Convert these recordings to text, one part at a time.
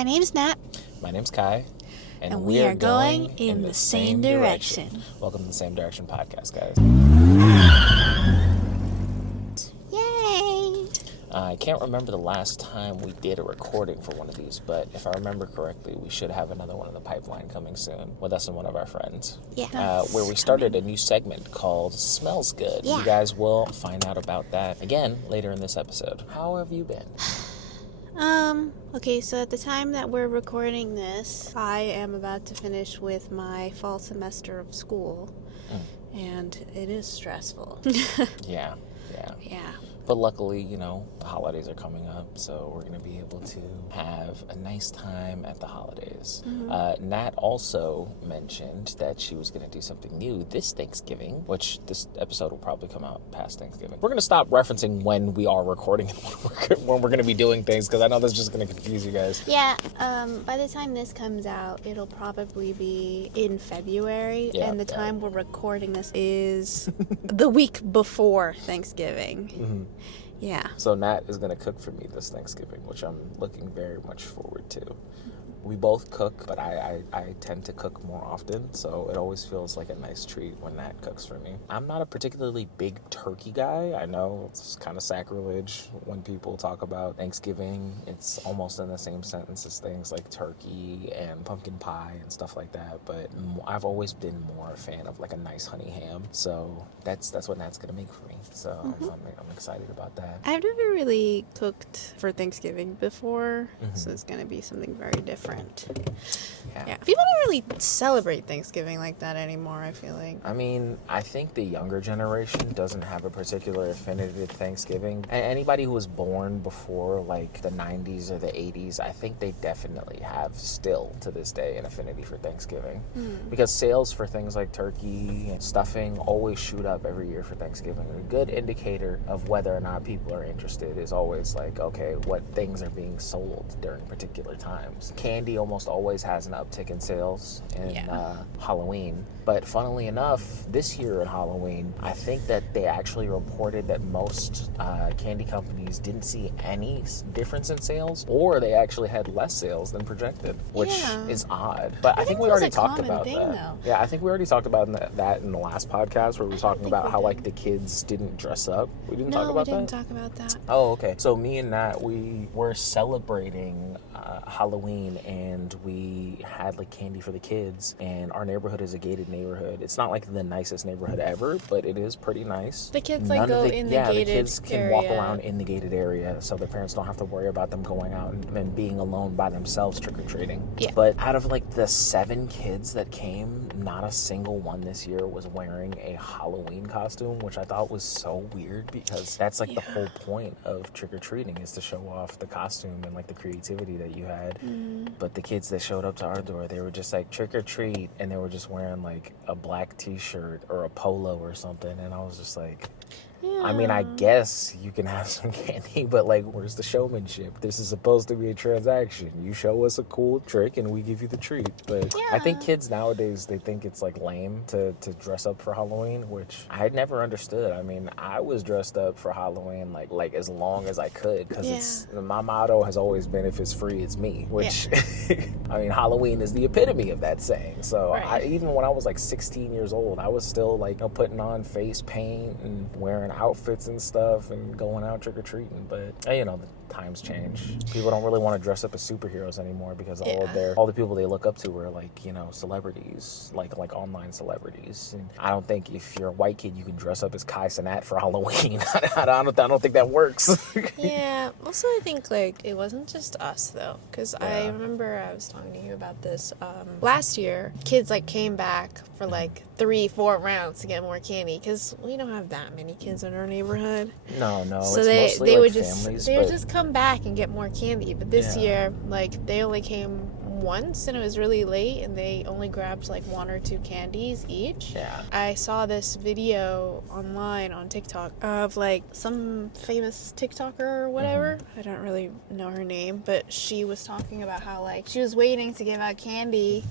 my name's Nat. My name's Kai. And we are going in the same direction. Welcome to the Same Direction podcast, guys. Yay! I can't remember the last time we did a recording for one of these, but if I remember correctly, we should have another one in the pipeline coming soon with us and one of our friends. Yeah. Where we started a new segment called Smells Good. Yeah. You guys will find out about that again later in this episode. How have you been? Okay, so at the time that we're recording this, I am about to finish with my fall semester of school, and it is stressful. Yeah. Yeah. But luckily, the holidays are coming up, so we're going to be able to have a nice time at the holidays. Mm-hmm. Nat also mentioned that she was going to do something new this Thanksgiving, which this episode will probably come out past Thanksgiving. We're going to stop referencing when we are recording and when we're going to be doing things, because I know that's just going to confuse you guys. Yeah, by the time this comes out, it'll probably be in February, and the time we're recording this is the week before Thanksgiving. Mm-hmm. Yeah. So Nat is going to cook for me this Thanksgiving, which I'm looking very much forward to. We both cook, but I tend to cook more often, so it always feels like a nice treat when Nat cooks for me. I'm not a particularly big turkey guy. I know it's kind of sacrilege when people talk about Thanksgiving. It's almost in the same sentence as things like turkey and pumpkin pie and stuff like that, but I've always been more a fan of like a nice honey ham, so that's what Nat's going to make for me, so I'm excited about that. I've never really cooked for Thanksgiving before, so it's going to be something very different. Yeah. People don't really celebrate Thanksgiving like that anymore, I feel like. I mean, I think the younger generation doesn't have a particular affinity to Thanksgiving. Anybody who was born before like the 90s or the 80s, I think they definitely have still to this day an affinity for Thanksgiving. Because sales for things like turkey and stuffing always shoot up every year for Thanksgiving. A good indicator of whether or not people are interested is always like, okay, what things are being sold during particular times. Candy almost always has an uptick in sales in Halloween. But funnily enough, this year in Halloween, I think that they actually reported that most candy companies didn't see any difference in sales, or they actually had less sales than projected, which is odd. But I think we already talked about that. Though. Yeah, I think we already talked about that in the last podcast where we were talking about how like the kids didn't dress up. We didn't talk about that? No, we didn't talk about that. Oh, okay. So me and Nat, we were celebrating Halloween, and we had like candy for the kids, and our neighborhood is a gated neighborhood. It's not like the nicest neighborhood ever, but it is pretty nice. The kids go in the gated area. The kids can walk around in the gated area, so their parents don't have to worry about them going out and being alone by themselves trick-or-treating. Yeah. But out of like the 7 kids that came, not a single one this year was wearing a Halloween costume, which I thought was so weird, because that's like the whole point of trick-or-treating, is to show off the costume and like the creativity that you had. But the kids that showed up to our door, they were just like trick-or-treat, and they were just wearing like a black t-shirt or a polo or something, and I was just like, I mean, I guess you can have some candy, but like, where's the showmanship? This is supposed to be a transaction. You show us a cool trick and we give you the treat. But I think kids nowadays, they think it's like lame to dress up for Halloween, which I had never understood. I mean, I was dressed up for Halloween like as long as I could, because my motto has always been, if it's free, it's me, which I mean, Halloween is the epitome of that saying. So even when I was like 16 years old, I was still like putting on face paint and wearing outfits and stuff and going out trick-or-treating. But the times change. People don't really want to dress up as superheroes anymore, because all the people they look up to are like celebrities, like online celebrities. And I don't think if you're a white kid you can dress up as Kai Cenat for Halloween. I don't think that works. Yeah. Also, I think like it wasn't just us though, because I remember I was talking to you about this last year. Kids like came back for like 3-4 rounds to get more candy, because we don't have that many kids in our neighborhood. No. So it's they like would families, would just come back and get more candy. But this year, like, they only came once and it was really late and they only grabbed like 1 or 2 candies each. Yeah. I saw this video online on TikTok of like some famous TikToker or whatever. I don't really know her name, but she was talking about how like she was waiting to give out candy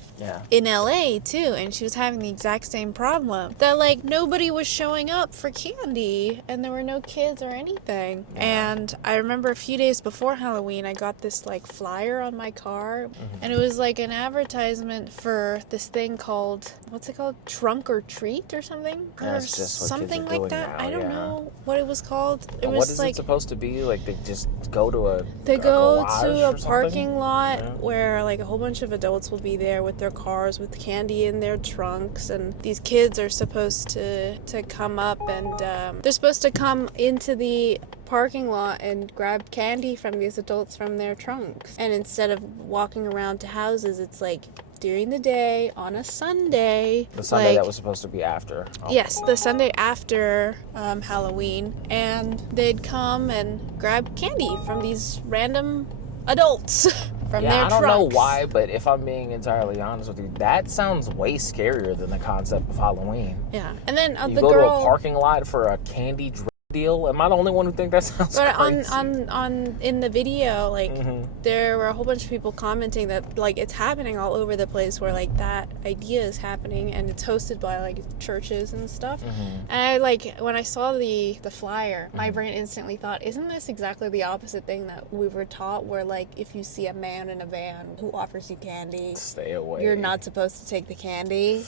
in LA too, and she was having the exact same problem that like nobody was showing up for candy and there were no kids or anything. And I remember a few days before Halloween I got this like flyer on my car and it was like an advertisement for this thing called, what's it called, Trunk or Treat or something, or That's just what something kids are like doing that. now, I don't know what it was called. It was what is like, it supposed to be? Like they just go to a to a garage parking lot where like a whole bunch of adults will be there with their cars with candy in their trunks, and these kids are supposed to come up and they're supposed to come into the parking lot and grab candy from these adults from their trunks. And instead of walking around to houses, it's like during the day on a Sunday. The Sunday that was supposed to be after. Yes, the Sunday after Halloween, and they'd come and grab candy from these random adults from their trunks. I don't know why, but if I'm being entirely honest with you, that sounds way scarier than the concept of Halloween. Yeah, and then you the go girl to a parking lot for a candy deal. Am I the only one who think that sounds crazy? But on in the video, like there were a whole bunch of people commenting that like it's happening all over the place, where like that idea is happening and it's hosted by like churches and stuff. And I like, when I saw the flyer, my brain instantly thought, isn't this exactly the opposite thing that we were taught, where like if you see a man in a van who offers you candy, stay away. You're not supposed to take the candy.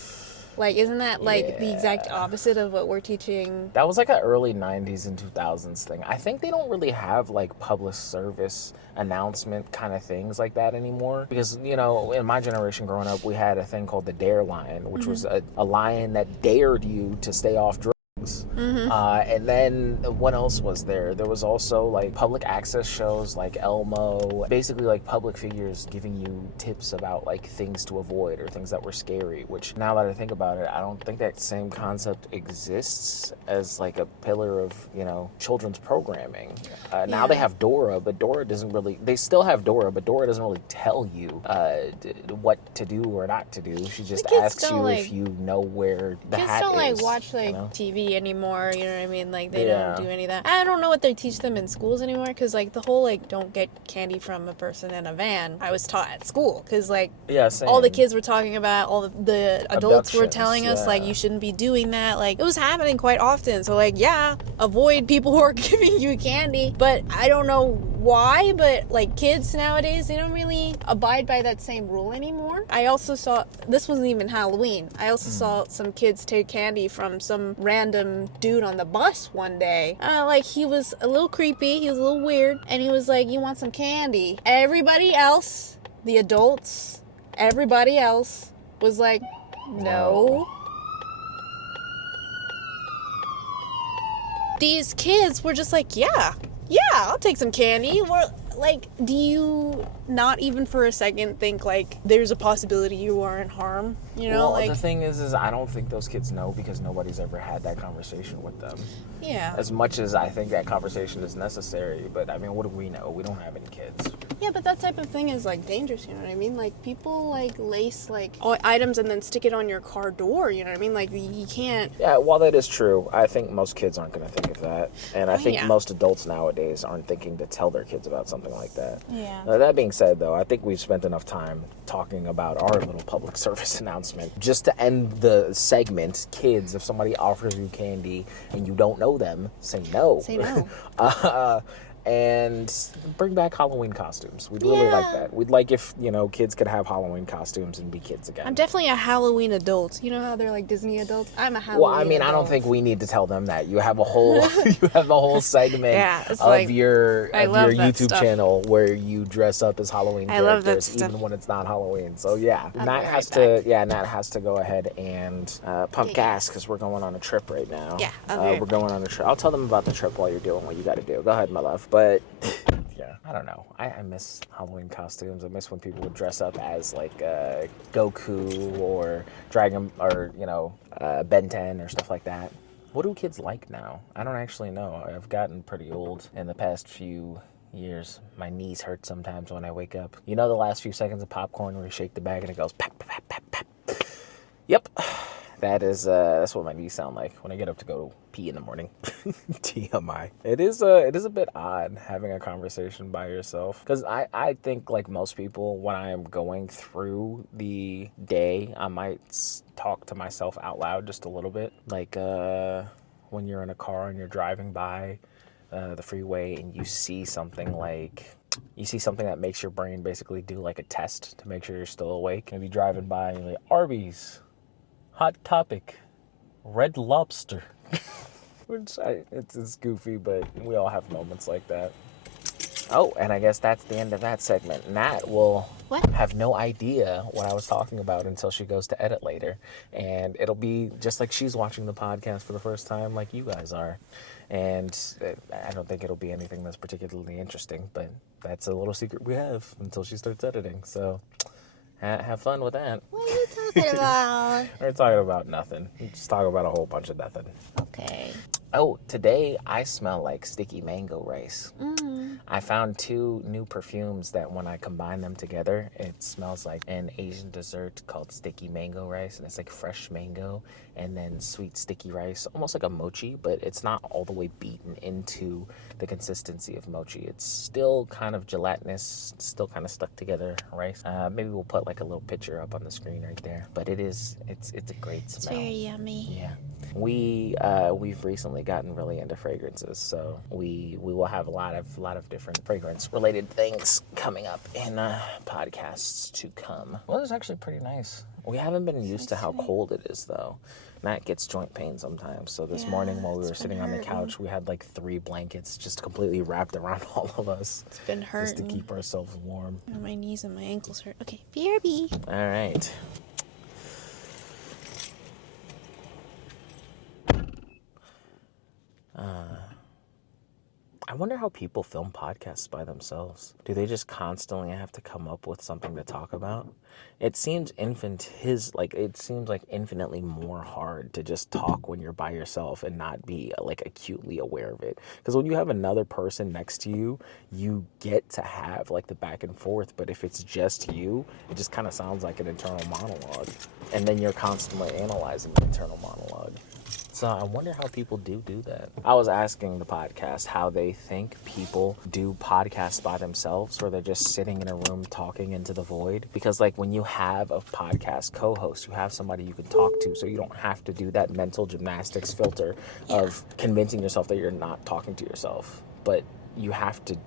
Like, isn't that, like, the exact opposite of what we're teaching? That was, like, an early 90s and 2000s thing. I think they don't really have, like, public service announcement kind of things like that anymore. Because, you know, in my generation growing up, we had a thing called the D.A.R.E line, which was a line that dared you to stay off drugs. And then what else was there? There was also like public access shows like Elmo, basically like public figures giving you tips about like things to avoid or things that were scary, which now that I think about it, I don't think that same concept exists as like a pillar of, you know, children's programming. Now they have Dora, but Dora doesn't really, they still have Dora, but Dora doesn't really tell you what to do or not to do. She just asks you if you know where the hat is. Kids don't like watch like TV anymore, you know what I mean? Like they don't do any of that. I don't know what they teach them in schools anymore, because like the whole like don't get candy from a person in a van, I was taught at school, because like all the kids were talking about, all the adults were telling us like you shouldn't be doing that. Like it was happening quite often, so like avoid people who are giving you candy. But I don't know why, but like kids nowadays, they don't really abide by that same rule anymore. I also saw, this wasn't even Halloween, I also saw some kids take candy from some random dude on the bus one day. Like he was a little creepy, he was a little weird, and he was like, you want some candy? Everybody else, the adults, everybody else was like, no. These kids were just like, yeah, I'll take some candy. We're like, do you not even for a second think like there's a possibility you are in harm? You know, well, the thing is I don't think those kids know, because nobody's ever had that conversation with them. Yeah. As much as I think that conversation is necessary, but I mean, what do we know? We don't have any kids. Yeah, but that type of thing is like dangerous, you know what I mean? Like people like lace like items and then stick it on your car door, you know what I mean? Like you can't. Yeah, while that is true, I think most kids aren't going to think of that. And I think most adults nowadays aren't thinking to tell their kids about something like that. Yeah. That being said, though, I think we've spent enough time talking about our little public service announcement. Just to end the segment, kids, if somebody offers you candy and you don't know them, say no. Say no. And bring back Halloween costumes. We'd really like that. We'd like if, you know, kids could have Halloween costumes and be kids again. I'm definitely a Halloween adult. You know how they're like Disney adults? I'm a Halloween adult. I don't think we need to tell them that. You have a whole segment of your YouTube channel where you dress up as Halloween characters, even when it's not Halloween. So Nat has to go ahead and pump gas, because we're going on a trip right now. Yeah, we're going on a trip. I'll tell them about the trip while you're doing what you got to do. Go ahead, my love. But I don't know. I miss Halloween costumes. I miss when people would dress up as like Goku or Dragon, or Ben 10 or stuff like that. What do kids like now? I don't actually know. I've gotten pretty old in the past few years. My knees hurt sometimes when I wake up. You know the last few seconds of popcorn where you shake the bag and it goes pap, pap, pap, pap. Yep. That's what my knees sound like when I get up to go pee in the morning. TMI. It is a bit odd having a conversation by yourself, because I think, like most people, when I am going through the day, I might talk to myself out loud just a little bit. Like when you're in a car and you're driving by the freeway and you see something that makes your brain basically do like a test to make sure you're still awake. Maybe driving by and you're like, Arby's, Hot Topic, Red Lobster. Which it's goofy, but we all have moments like that. Oh, and I guess that's the end of that segment. Nat will have no idea what I was talking about until she goes to edit later. And it'll be just like she's watching the podcast for the first time, like you guys are. And I don't think it'll be anything that's particularly interesting, but that's a little secret we have until she starts editing. So have fun with that. What are you talking about? We're talking about nothing. We're just talking about a whole bunch of nothing. Okay. Oh, today I smell like sticky mango rice. I found 2 new perfumes that when I combine them together, it smells like an Asian dessert called sticky mango rice. And it's like fresh mango and then sweet sticky rice, almost like a mochi, but it's not all the way beaten into the consistency of mochi. It's still kind of gelatinous, still kind of stuck together rice. Maybe we'll put like a little picture up on the screen right there. But it's a great smell. It's very yummy. Yeah. We've recently gotten really into fragrances, so we will have a lot of different fragrance related things coming up in podcasts to come. Well, it's actually pretty nice. We haven't been used to how cold it is though. Matt gets joint pain sometimes, so this morning while we were sitting on the couch, we had like 3 blankets just completely wrapped around all of us. It's been hurting. Just to keep ourselves warm. My knees and my ankles hurt. Okay, BRB. All right. I wonder how people film podcasts by themselves. Do they just constantly have to come up with something to talk about? It seems like infinitely more hard to just talk when you're by yourself and not be like acutely aware of it. Because when you have another person next to you, you get to have like the back and forth. But if it's just you, it just kind of sounds like an internal monologue. And then you're constantly analyzing the internal monologue. So I wonder how people do that. I was asking the podcast how they think people do podcasts by themselves, where they're just sitting in a room talking into the void. Because like when you have a podcast co-host, you have somebody you can talk to, so you don't have to do that mental gymnastics filter of convincing yourself that you're not talking to yourself. But you have to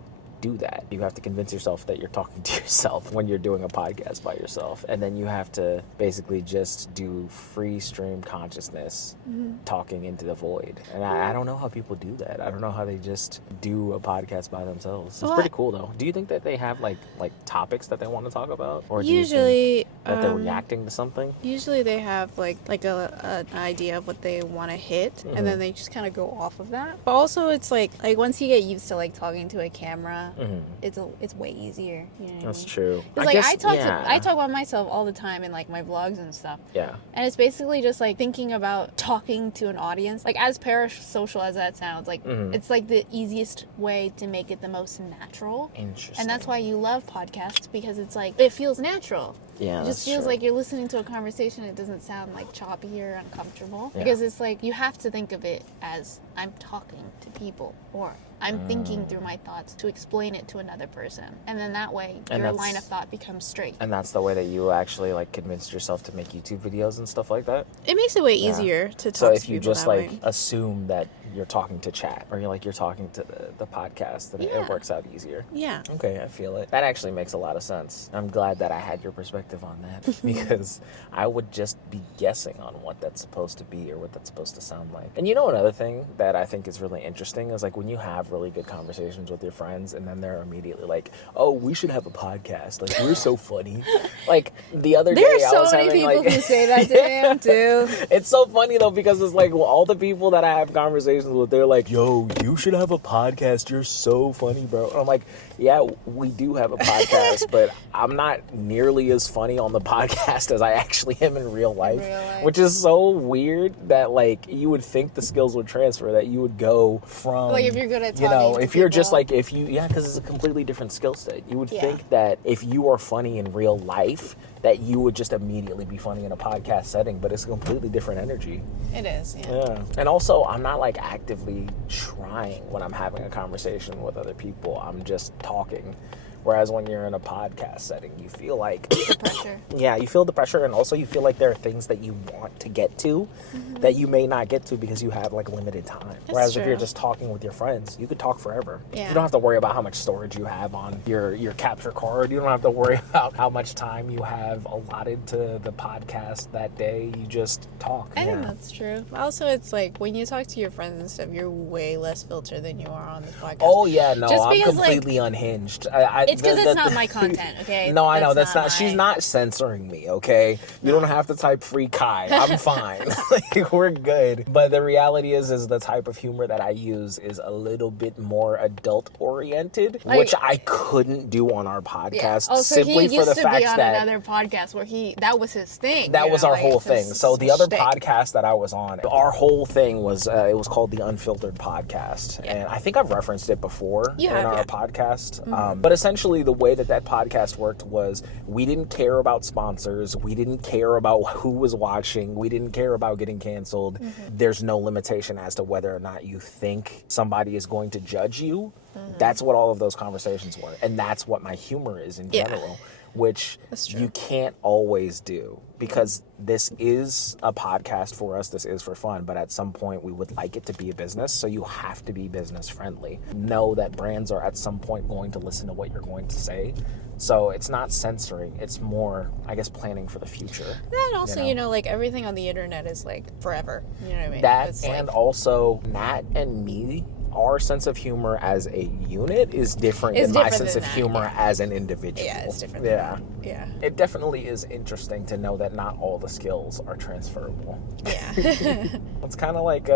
do that. You have to convince yourself that you're talking to yourself when you're doing a podcast by yourself. And then you have to basically just do free stream consciousness talking into the void. And I don't know how people do that. I don't know how they just do a podcast by themselves. It's pretty cool though. Do you think that they have like topics that they want to talk about? Or do usually you think that they're reacting to something? Usually they have like an idea of what they want to hit, and then they just kind of go off of that. But also it's like once you get used to like talking to a camera, it's way easier. You know what That's I mean? true. It's like I talk about myself all the time in like my vlogs and stuff. Yeah. And it's basically just like thinking about talking to an audience. Like as parasocial as that sounds, like it's like the easiest way to make it the most natural. Interesting. And that's why you love podcasts, because it's like it feels natural. Yeah, it just feels like you're listening to a conversation. It doesn't sound like choppy or uncomfortable, because it's like you have to think of it as I'm talking to people, or I'm thinking through my thoughts to explain it to another person, and then that way your line of thought becomes straight. And that's the way that you actually like convinced yourself to make YouTube videos and stuff like that? It makes it way easier to talk to people. So if you just like assume that you're talking to chat, or you're talking to the podcast, then it works out easier. Yeah. Okay, I feel it. That actually makes a lot of sense. I'm glad that I had your perspective on that, because I would just be guessing on what that's supposed to be or what that's supposed to sound like. And you know, another thing that I think is really interesting is like when you have really good conversations with your friends and then they're immediately like, oh, we should have a podcast, like we're so funny. Like the other day I was having people who say that to him too. It's so funny though, because it's like all the people that I have conversations conversations. They're like, yo, you should have a podcast. You're so funny, bro. And I'm like, yeah, we do have a podcast, but I'm not nearly as funny on the podcast as I actually am in real life. Which is so weird that, like, you would think the skills would transfer, that you would go from, like, if you're good at talking, you know, if you're people. just like, if you, yeah, because it's a completely different skill set. You would think that if you are funny in real life, that you would just immediately be funny in a podcast setting, but it's a completely different energy. It is, yeah. And also, I'm not like actively trying when I'm having a conversation with other people. I'm just talking. Whereas when you're in a podcast setting, you feel like the pressure. Yeah, you feel the pressure, and also you feel like there are things that you want to get to that you may not get to because you have like limited time. Whereas if you're just talking with your friends, you could talk forever. Yeah. You don't have to worry about how much storage you have on your capture card. You don't have to worry about how much time you have allotted to the podcast that day. You just talk. I think that's true. Also, it's like when you talk to your friends and stuff, you're way less filtered than you are on this podcast. Oh yeah, no, just I'm because, uncompletely unhinged. It's because it's not my content, okay? No, I know. That's not she's not censoring me, okay? You don't have to type free Kai. I'm fine. Like, we're good. But the reality is the type of humor that I use is a little bit more adult-oriented, which I couldn't do on our podcast. Yeah. Oh, so simply he used for the to fact be on that another podcast where that was his thing. That was our like, whole thing. So the other shtick. podcast that I was on, our whole thing was, it was called the Unfiltered Podcast. Yeah. And I think I've referenced it before in our podcast. But essentially the way that podcast worked was we didn't care about sponsors. We didn't care about who was watching. We didn't care about getting canceled. There's no limitation as to whether or not you think somebody is going to judge you. That's what all of those conversations were. And that's what my humor is in general. Which you can't always do, because this is a podcast for us. This is for fun. But at some point, we would like it to be a business. So you have to be business friendly. Know that brands are at some point going to listen to what you're going to say. So it's not censoring. It's more, I guess, planning for the future. And also, you know, like everything on the internet is like forever. You know what I mean? That, it's and like, also Nat and me, our sense of humor as a unit is different than my sense of humor as an individual. Yeah, it's different. Yeah. It definitely is interesting to know that not all the skills are transferable. Yeah. It's kind of like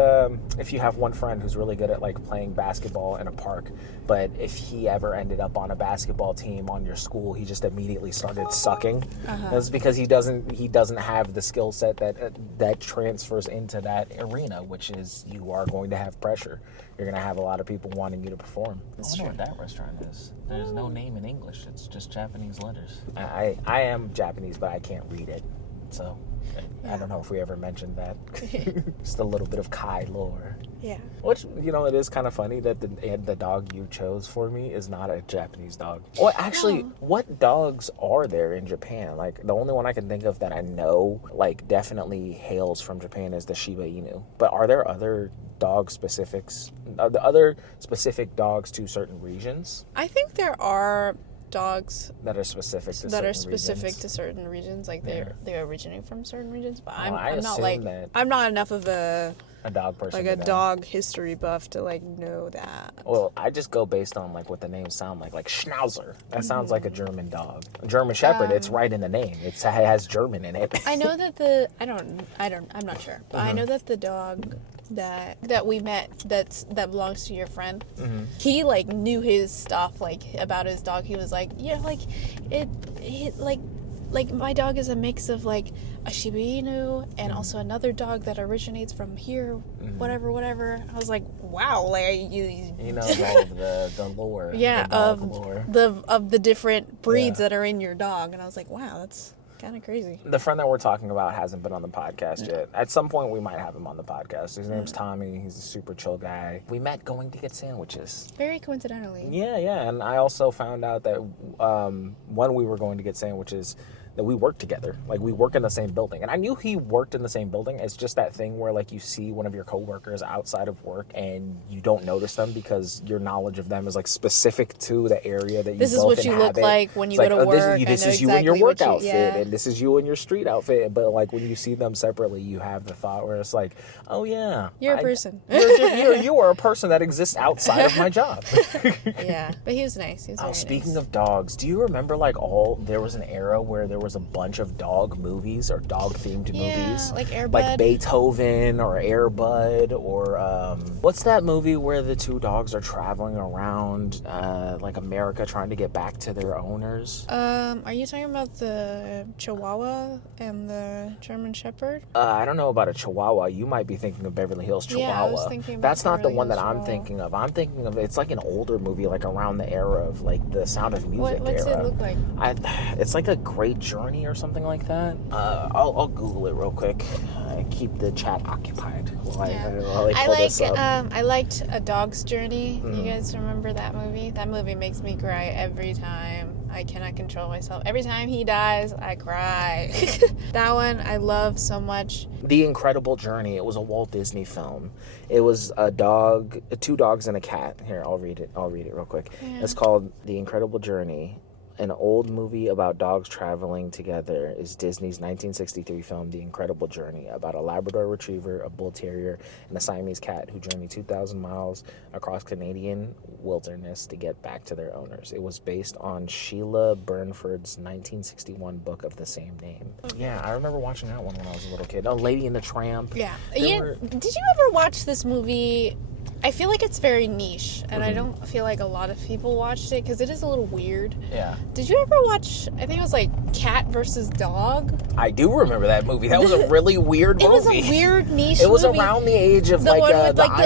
if you have one friend who's really good at like playing basketball in a park, but if he ever ended up on a basketball team on your school, he just immediately started sucking. That's because he doesn't have the skill set that transfers into that arena, which is you are going to have pressure. You're going to have a lot of people wanting you to perform. I wonder what that restaurant is. There's no name in English. It's just Japanese letters. I am Japanese, but I can't read it. So I don't know if we ever mentioned that. Just a little bit of Kai lore. Yeah. Which, you know, it is kind of funny that the dog you chose for me is not a Japanese dog. Well, actually, what dogs are there in Japan? Like, the only one I can think of that I know, like, definitely hails from Japan is the Shiba Inu. But are there other dog specifics? Are the other specific dogs to certain regions? I think there are dogs that are specific to certain regions. Like they originate from certain regions. But I'm I'm not enough of a dog person, like a dog history buff to like know that. Well, I just go based on like what the names sound like Schnauzer. That sounds like a German dog. A German Shepherd. It's right in the name. It has German in it. I know that I'm not sure, but I know that the dog that we met that belongs to your friend, he like knew his stuff like about his dog. He was like, yeah, like it like my dog is a mix of like a Shiba Inu and also another dog that originates from here, whatever. I was like, wow, like you know all of the lore. Yeah, lore. of the different breeds that are in your dog, and I was like, wow, that's kind of crazy. The friend that we're talking about hasn't been on the podcast yet. At some point, we might have him on the podcast. His name's Tommy. He's a super chill guy. We met going to get sandwiches. Very coincidentally. Yeah. And I also found out that when we were going to get sandwiches, that we work together. Like, we work in the same building. And I knew he worked in the same building. It's just that thing where, like, you see one of your coworkers outside of work and you don't notice them because your knowledge of them is, like, specific to the area that you both inhabit. This is what you look like when you go to work. This is you in your work outfit. and this is you in your street outfit. But like when you see them separately, you have the thought where it's like, oh yeah, you're a person. You are a person that exists outside of my job. Yeah, but he was nice. He was very speaking nice. of dogs, do you remember like there was an era where there was a bunch of dog movies or dog themed movies, like Air like Bud. Beethoven or Air Bud, or what's that movie where the two dogs are traveling around like America trying to get back to their owners? Are you talking about the Chihuahua and the German Shepherd? I don't know about a Chihuahua. You might be thinking of Beverly Hills Chihuahua. Yeah, I was thinking about That's not the Beverly one that Hills I'm Chihuahua. thinking of. I'm thinking of, it's like an older movie, like around the era of like the Sound of Music What's era. it look like? It's like A Great Journey or something like that. I'll Google it real quick. Keep the chat occupied while I pull this up. I liked A Dog's Journey. You guys remember that movie? That movie makes me cry every time. I cannot control myself. Every time he dies, I cry. That one I love so much. The Incredible Journey. It was a Walt Disney film. It was two dogs and a cat. Here, I'll read it real quick. Yeah. It's called The Incredible Journey. An old movie about dogs traveling together is Disney's 1963 film The Incredible Journey, about a Labrador Retriever, a Bull Terrier, and a Siamese cat who journey 2,000 miles across Canadian wilderness to get back to their owners. It was based on Sheila Burnford's 1961 book of the same name. Yeah, I remember watching that one when I was a little kid. Oh, Lady and the Tramp. Yeah. Did you ever watch this movie? I feel like it's very niche, and I don't feel like a lot of people watched it because it is a little weird. Yeah. Did you ever watch, I think it was like Cat versus Dog? I do remember that movie. That was a really weird movie. It was a weird niche It was movie. around the age of The like, one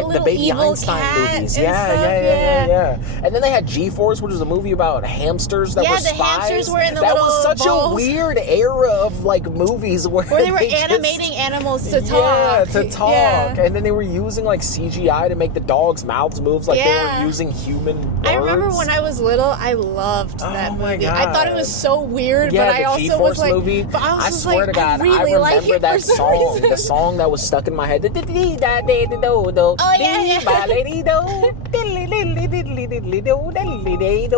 with, the Baby evil Einstein cat movies. and Yeah. stuff, And then they had G-Force, which was a movie about hamsters that were spies. Yeah, the hamsters were in the that little was such balls. a weird era of like movies where they were just animating animals to talk. Yeah, to talk. Yeah. And then they were using like CGI to make the dogs' mouths moves like they were using human words. I remember when I was little, I loved that my movie. God. I thought it was so weird, Yeah, but I the also G-Force was like, movie. but I was I just swear like, to God, I really like remember it that for some song. reason. The song that was stuck in my head. Oh yeah.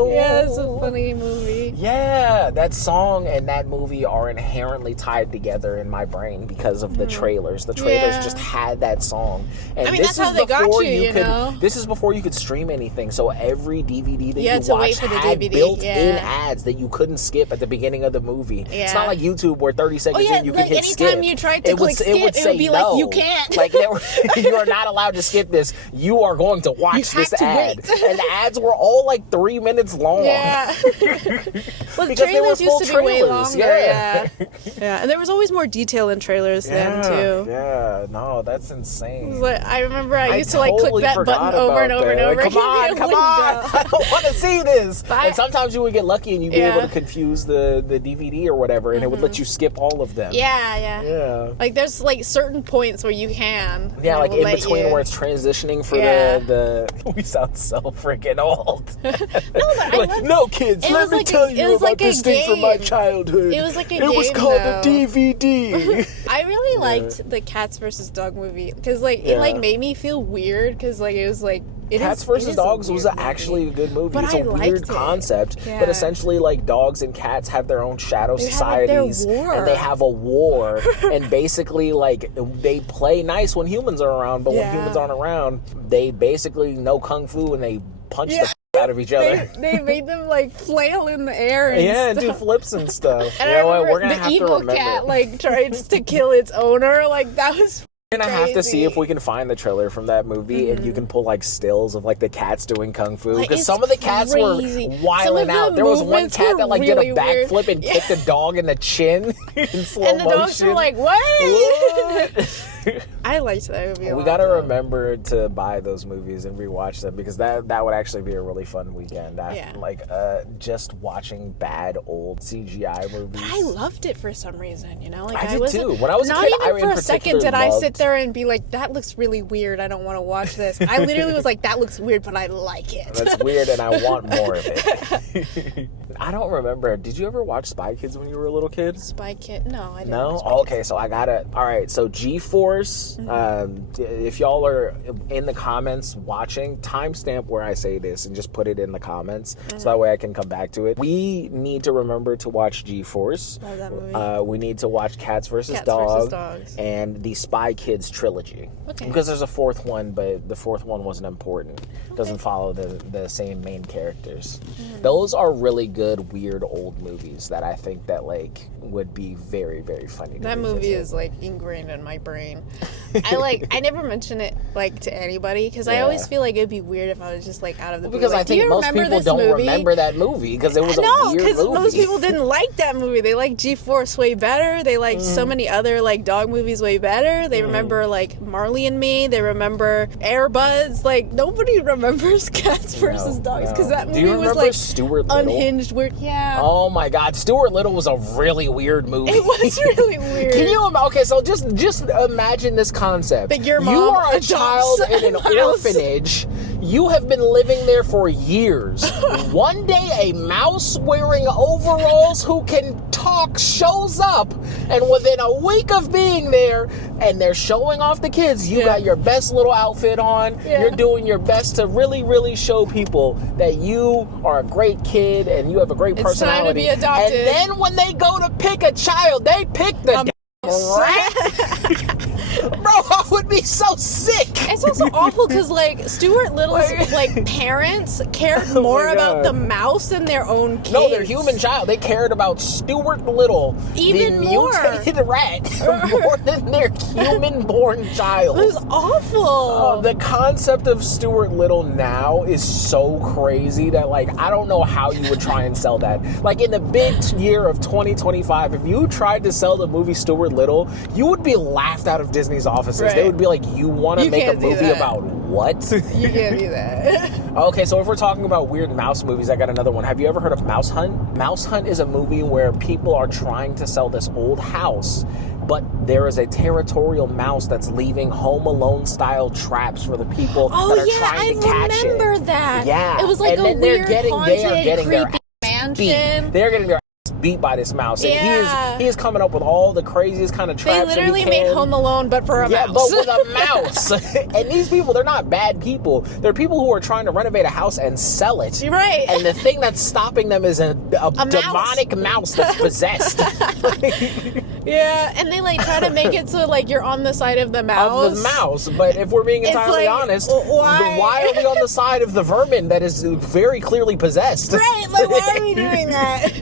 Yeah, it's a funny movie. Yeah, that song and that movie are inherently tied together in my brain because of the trailers. The trailers just had that song. And I mean, that's how they got you know? This is before you could stream anything. So every DVD that you had to wait watched for the had DVD, built-in ads that you couldn't skip at the beginning of the movie. Yeah. It's not like YouTube where 30 seconds in you could hit skip. Anytime you tried to click skip, it would be like, you can't. Like, you are not allowed to skip this. You are going to watch this ad. And the ads were all like 3 minutes long. Yeah. Well, the Because they were trailers used to full be way trailers, longer. yeah. Yeah, and there was always more detail in trailers then too. Yeah, no, that's insane. It was like, I remember I used to like totally click that forgot button over and about over and that. over. Like, come on. I don't want to see this. And sometimes you would get lucky and you'd be able to confuse the DVD or whatever, and it would let you skip all of them. Yeah. Like there's like certain points where you can. Yeah, like in between where it's transitioning for the we sound so freaking old. No, kids, let me tell you about this thing from my childhood. It was like a game. game. It was called a DVD. I really liked the Cats versus Dog movie because it like made me feel weird because like it was like Cats vs. Dogs was actually a good movie. But it's a weird concept, but essentially, like, dogs and cats have their own shadow societies, and they have a war, and basically, like, they play nice when humans are around, but when humans aren't around, they basically know kung fu and they punch the out of each other. They made them like flail in the air and do flips and stuff. And you know I what? We're remember gonna have the to evil remember. cat like tries to kill its owner. Like that was. We're gonna have to see if we can find the trailer from that movie, and you can pull like stills of like the cats doing kung fu, because some of the cats were wilding out. There was one cat that like did a backflip and kicked a dog in the chin in slow motion. And the dogs were like, "What?" I liked that movie a lot. We gotta remember to buy those movies and rewatch them, because that would actually be a really fun weekend. Like just watching bad old CGI movies. But I loved it for some reason, you know. Like I did too. When I was a not kid, even I for in a second did loved... I sit there and be like, "That looks really weird. I don't want to watch this." I literally was like, "That looks weird, but I like it." That's weird, and I want more of it. I don't remember. Did you ever watch Spy Kids when you were a little kid? Spy Kid? No, I didn't. No? Watch Spy Okay, so I gotta... All right, so G-Force, if y'all are in the comments watching, timestamp where I say this and just put it in the comments so that way I can come back to it. We need to remember to watch G-Force. Love that movie. We need to watch Cats vs. Dogs. And the Spy Kids trilogy. Okay. Because there's a fourth one, but the fourth one wasn't important. Doesn't follow the same main characters. Those are really good, weird old movies that I think that like would be very, very funny. That movie is like ingrained in my brain. I never mention it like to anybody because I always feel like it'd be weird if I was just like out of the blue. Because like, I think most people don't remember that movie because it was a weird movie. No, because most people didn't like that movie. They like G-Force way better. They like so many other like dog movies way better. They remember like Marley and Me. They remember Air Buds. Like nobody remembers Cats versus Dogs because that movie was like Stuart Little? Unhinged. Weird. Yeah. Oh my God, Stuart Little was a really weird movie. It was really weird. Can you imagine? Okay, so just imagine this concept. But your mom you are a child in an orphanage. You have been living there for years. One day, a mouse wearing overalls who can talk shows up, and within a week of being there, and they're showing off the kids, you got your best little outfit on. You're doing your best to really, really show people that you are a great kid and you have a great personality. It's time to be adopted. And then when they go to pick a child, they pick the rat. Bro, I would be so sick. It's also awful because like Stuart Little's like parents cared more about the mouse than their own kids. No, their human child. They cared about Stuart Little, even the more mutated rat, more than their human-born child. It was awful. The concept of Stuart Little now is so crazy that like I don't know how you would try and sell that. Like in the big year of 2025, if you tried to sell the movie Stuart Little, you would be laughed out of Disney's offices. Right. They would be like, you want to make a movie about what? You can't do that. Okay, so if we're talking about weird mouse movies, I got another one. Have you ever heard of Mouse Hunt? Mouse Hunt is a movie where people are trying to sell this old house, but there is a territorial mouse that's leaving Home Alone style traps for the people that are trying to catch it. I remember that. Yeah. It was like and a weird, haunted, creepy mansion. They're getting their beat by this mouse, and he is coming up with all the craziest kind of traps. They literally made Home Alone, but for a mouse. But with a mouse. And these people, they're not bad people. They're people who are trying to renovate a house and sell it. Right. And the thing that's stopping them is a demonic mouse that's possessed. Yeah, and they like try to make it so like you're on the side of the mouse. Of the mouse, but if we're being entirely honest, why are we on the side of the vermin that is very clearly possessed? Right, like why are we doing that?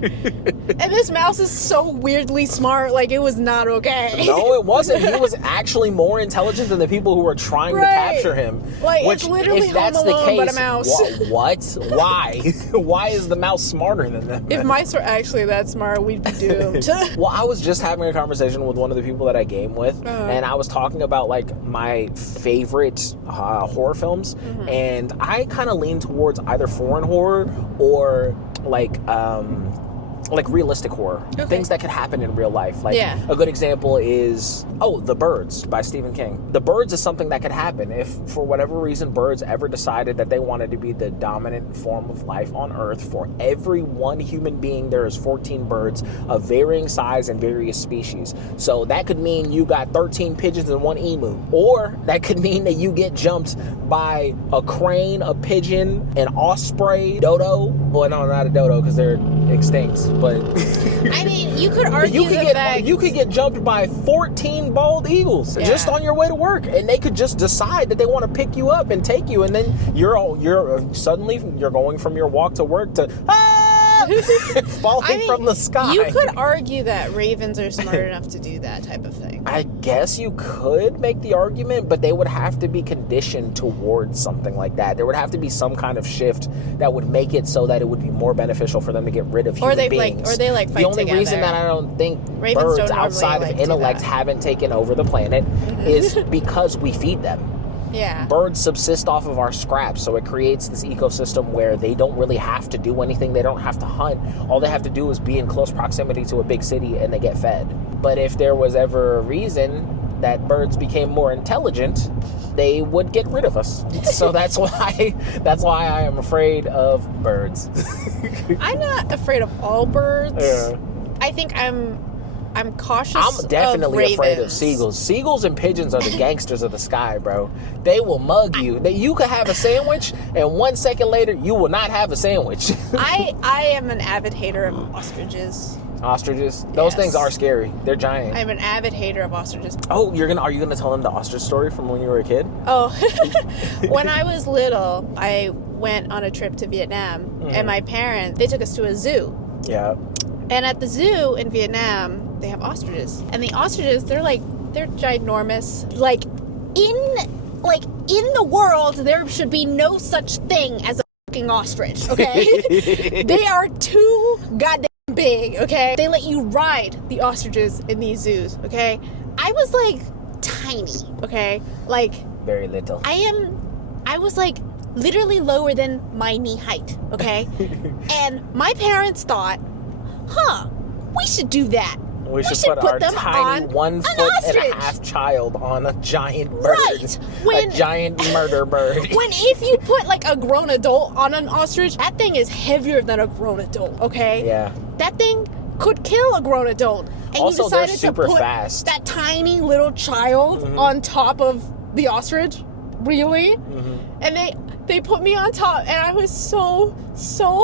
And this mouse is so weirdly smart, like it was not okay. No, it wasn't. He was actually more intelligent than the people who were trying to capture him. Like, it's literally Home Alone, but a mouse. What? Why? Why is the mouse smarter than them? If mice were actually that smart, we'd be doomed. Well, I was just having a conversation with one of the people that I game with, and I was talking about like my favorite horror films, and I kind of lean towards either foreign horror or like realistic horror. Things that could happen in real life. Like a good example is The Birds by Stephen King. The Birds is something that could happen if for whatever reason birds ever decided that they wanted to be the dominant form of life on Earth. For every one human being there is 14 birds of varying size and various species. So that could mean you got 13 pigeons and one emu, or that could mean that you get jumped by a crane, a pigeon, an osprey, dodo. Well, no, not a dodo because they're extinct. But I mean, you could argue you could get jumped by 14 bald eagles just on your way to work, and they could just decide that they want to pick you up and take you, and then you're suddenly going from your walk to work to falling from the sky. You could argue that ravens are smart enough to do that type of thing. I guess you could make the argument, but they would have to be conditioned towards something like that. There would have to be some kind of shift that would make it so that it would be more beneficial for them to get rid of human beings. Or they fight The only together. reason that I don't think Ravens birds outside of intellect haven't taken over the planet is because we feed them. Yeah. Birds subsist off of our scraps, so it creates this ecosystem where they don't really have to do anything. They don't have to hunt. All they have to do is be in close proximity to a big city and they get fed. But if there was ever a reason that birds became more intelligent, they would get rid of us. So that's why I am afraid of birds. I'm not afraid of all birds. Yeah. I think I'm cautious. I'm definitely of afraid of seagulls. Seagulls and pigeons are the gangsters of the sky, bro. They will mug you. You could have a sandwich, and 1 second later, you will not have a sandwich. I am an avid hater of ostriches. Ostriches? Those things are scary. They're giant. I'm an avid hater of ostriches. Oh, are you gonna tell them the ostrich story from when you were a kid? Oh, when I was little, I went on a trip to Vietnam, and my parents, they took us to a zoo. Yeah. And at the zoo in Vietnam, they have ostriches. And the ostriches, they're ginormous. In the world, there should be no such thing as a fucking ostrich, okay? They are too goddamn big, okay? They let you ride the ostriches in these zoos, okay? I was tiny, okay? Very little. I was literally lower than my knee height, okay? And my parents thought, we should do that. We should put our them tiny on 1 foot and a half child on a giant bird. Right. A giant murder bird. When if you put a grown adult on an ostrich, that thing is heavier than a grown adult, okay? Yeah. That thing could kill a grown adult. And also, you decided they're super to put fast. that tiny little child on top of the ostrich? Really? And they put me on top, and I was so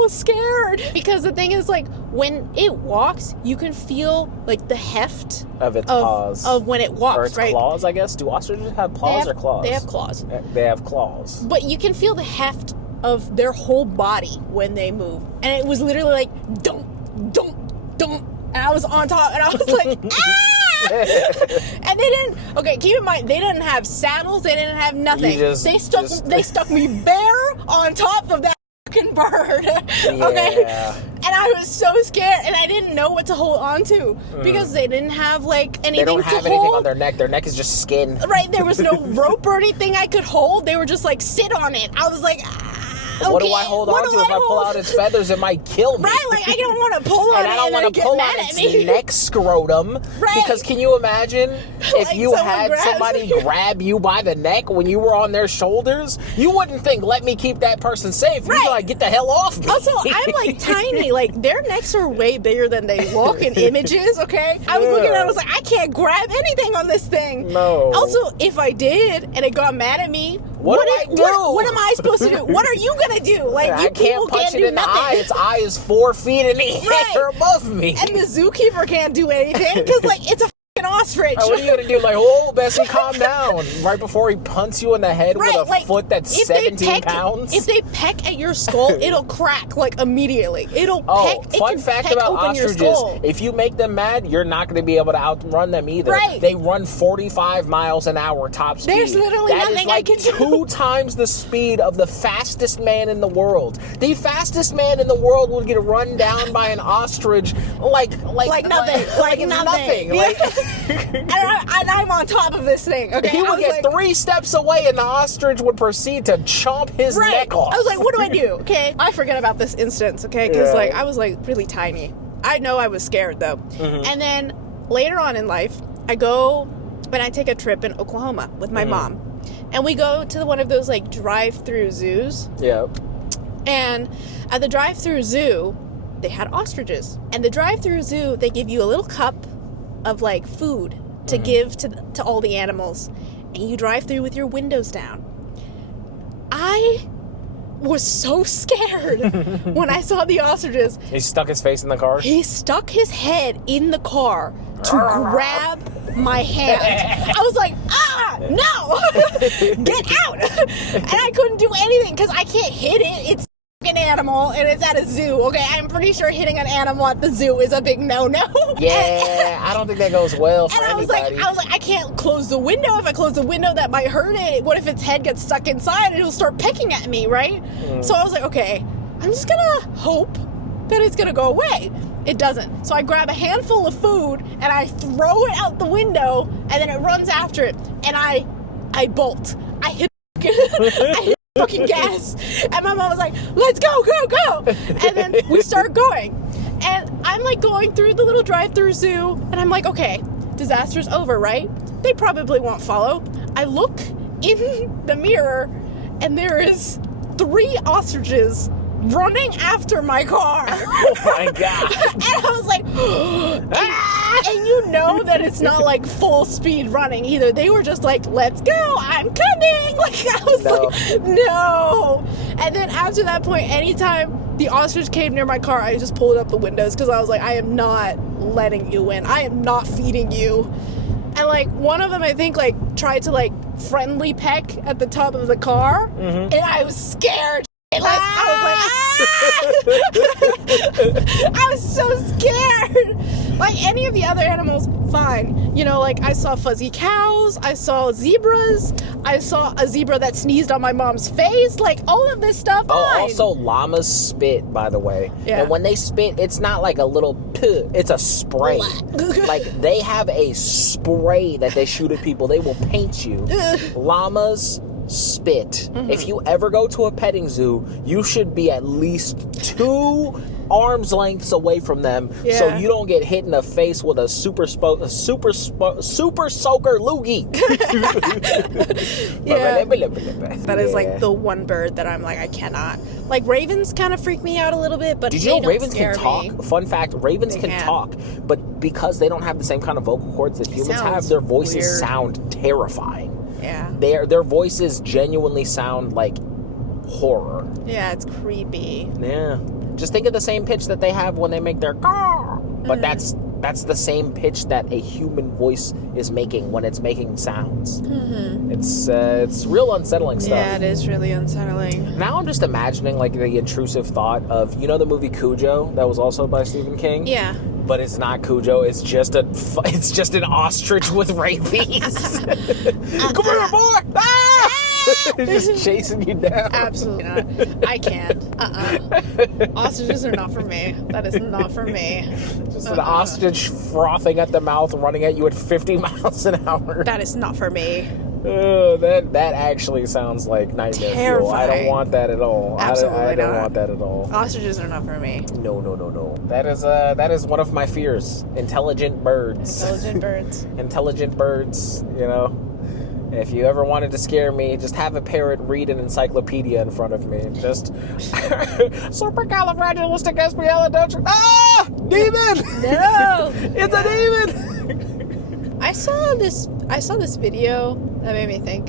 scared. Because the thing is, when it walks, you can feel the heft of its paws. Of when it walks, or its right? claws, I guess. Do ostriches have paws or claws? They have claws. They have claws. But you can feel the heft of their whole body when they move. And it was literally dum, dum, dum. And I was on top, and I was like, ah! And they didn't, keep in mind, they didn't have saddles, they didn't have nothing. They stuck me bare on top of that fucking bird. Okay? Yeah. And I was so scared, and I didn't know what to hold on to because they didn't have anything They don't have to anything hold. on their neck. Their neck is just skin. Right, there was no rope or anything I could hold. They were just sit on it. I was like, okay, what do I hold on to? If I pull out its feathers, it might kill me. Right, I don't want to pull on and I don't want to pull on its neck scrotum. Right. Because can you imagine if you had somebody you. grab you by the neck when you were on their shoulders? You wouldn't think, let me keep that person safe. You'd be like, get the hell off me. Also, I'm tiny. Their necks are way bigger than they look in images, okay? I was looking at it, I was like, I can't grab anything on this thing. No. Also, if I did and it got mad at me, what am I supposed to do? What are you gonna do? I can't punch it in the eye. Its eye is 4 feet in the air above me. And the zookeeper can't do anything because it's a an ostrich. What are you gonna do? Oh, Bessie, calm down. Right before he punts you in the head with a foot that's 17 pounds. If they peck at your skull, it'll crack immediately. It'll peck. Fun fact about ostriches: if you make them mad, you're not gonna be able to outrun them either. Right. They run 45 miles an hour top speed. There's literally nothing I can do. 2 times the speed of the fastest man in the world. The fastest man in the world will get run down by an ostrich like nothing. And I'm on top of this thing. Okay, he would get 3 steps away, and the ostrich would proceed to chomp his neck off. I was like, what do I do? Okay, I forget about this instance. Okay, because I was really tiny. I know I was scared though. And then later on in life, I go and I take a trip in Oklahoma with my mom, and we go to one of those drive-through zoos. Yeah. And at the drive-through zoo, they had ostriches. And the drive-through zoo, they give you a little cup of food to give to all the animals, and you drive through with your windows down. I was so scared when I saw the ostriches. He stuck his face in the car? He stuck his head in the car to grab my hand. I was like, no, get out. And I couldn't do anything because I can't hit it. It's an animal and it's at a zoo. Okay, I'm pretty sure hitting an animal at the zoo is a big no-no. Yeah, I don't think that goes well for anybody. I was like, I can't close the window. If I close the window, that might hurt it. What if its head gets stuck inside and it'll start pecking at me, right? So I was like, okay, I'm just gonna hope that it's gonna go away. It doesn't. So I grab a handful of food and I throw it out the window, and then it runs after it, and I bolt. I hit fucking gas, and my mom was like, let's go, and then we start going, and I'm going through the little drive-through zoo, and I'm like, okay, disaster's over, right? they probably won't follow. I look in the mirror, and there is 3 ostriches running after my car. Oh my god. And I was like, and you know that it's not like full speed running either. They were just like, let's go, I'm coming. Like, I was like, no. And then after that point, anytime the ostrich came near my car, I just pulled up the windows because I was like, I am not letting you in. I am not feeding you. And like one of them, I think, like tried to like friendly peck at the top of the car, and I was scared. Like, I was so scared. Like any of the other animals, fine. You know, like I saw fuzzy cows, I saw zebras, I saw a zebra that sneezed on my mom's face. Like all of this stuff. Fine. Oh, also llamas spit, by the way. Yeah. And when they spit, it's not like a little puh, it's a spray. Like they have a spray that they shoot at people. They will paint you. Llamas spit. If you ever go to a petting zoo, you should be at least 2 arms lengths away from them, so you don't get hit in the face with a super soaker loogie. That is like the one bird that I'm like, I cannot. Like ravens kind of freak me out a little bit, but did you know don't ravens can talk? me. Fun fact: ravens can talk, but because they don't have the same kind of vocal cords that humans have, their voices sound terrifying. Yeah. Their voices genuinely sound like horror. Yeah, it's creepy. Yeah. Just think of the same pitch that they have when they make their caw. But that's the same pitch that a human voice is making when it's making sounds. It's real unsettling stuff. Yeah, it is really unsettling. Now I'm just imagining like the intrusive thought of, you know, the movie Cujo that was also by Stephen King? Yeah. But it's not Cujo. It's just an ostrich with rabies. Come here, boy! Ah! It's just chasing you down. Absolutely not. I can't. Ostriches are not for me. That is not for me. Just an ostrich frothing at the mouth, running at you at 50 miles an hour. That is not for me. That actually sounds like nightmare fuel. I don't want that at all. Absolutely I don't want that at all. Ostriches are not for me. No. That is one of my fears. Intelligent birds. Intelligent birds, you know. If you ever wanted to scare me, just have a parrot read an encyclopedia in front of me. Just supercalifragilisticexpialidocious. Ah! Demon! No! It's a demon! I saw this video that made me think.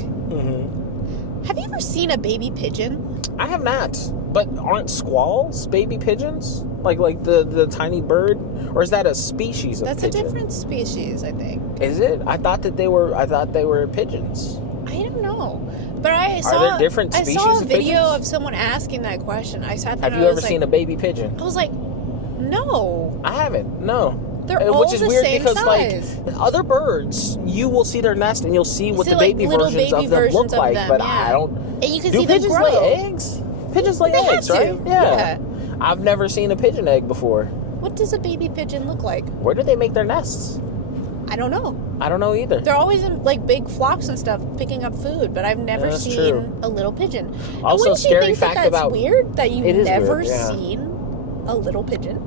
Have you ever seen a baby pigeon? I have not. But aren't squalls baby pigeons? Like the tiny bird? Or is that a species of pigeon? That's a different species, I think. Is it? I thought they were pigeons. I don't know. But I saw Are there different species I saw a of video pigeons? of someone asking that question. I sat there. Have you ever seen a baby pigeon? I was like, no. I haven't. No. They're all Which is the weird same because size. like other birds, you will see their nest and you'll see what the baby versions of them look like, but I don't. And you can do see them pigeons grow. lay eggs? Pigeons lay eggs, have to. right? Yeah. I've never seen a pigeon egg before. What does a baby pigeon look like? Where do they make their nests? I don't know. I don't know either. They're always in like big flocks and stuff picking up food, but I've never seen a little pigeon. Also, scary fact that's about weird that you've never weird, yeah. seen a little pigeon.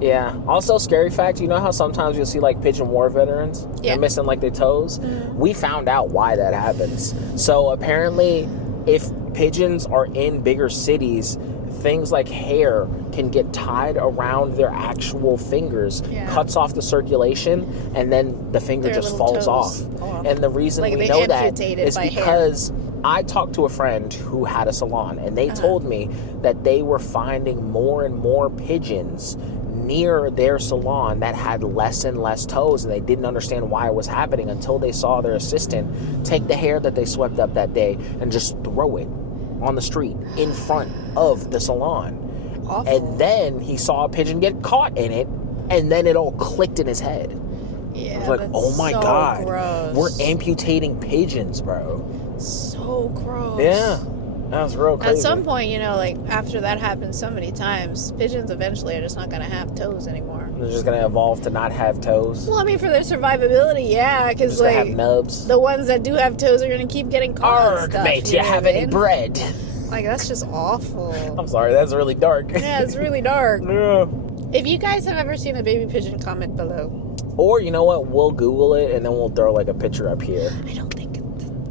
Yeah. Also, scary fact, you know how sometimes you'll see like pigeon war veterans? Yeah. They're missing like their toes? We found out why that happens. So apparently, if pigeons are in bigger cities, things like hair can get tied around their actual fingers, cuts off the circulation, and then the finger just falls off. And the reason we know that is because I talked to a friend who had a salon, and they told me that they were finding more and more pigeons near their salon that had less and less toes, and they didn't understand why it was happening until they saw their assistant take the hair that they swept up that day and just throw it on the street in front of the salon. Awful. And then he saw a pigeon get caught in it, and then it all clicked in his head. Yeah, I was like, oh my god, gross. We're amputating pigeons, bro. So gross. Yeah. That was real crazy. At some point, you know, like after that happens so many times, pigeons eventually are just not going to have toes anymore. They're just going to evolve to not have toes. Well, I mean, for their survivability, yeah, because like have nubs. The ones that do have toes are going to keep getting caught. Arg, mate, you have any bread? Like that's just awful. I'm sorry, that's really dark. Yeah, it's really dark. Yeah. If you guys have ever seen a baby pigeon, comment below. Or, you know what? We'll Google it, and then we'll throw, like, a picture up here. I don't think...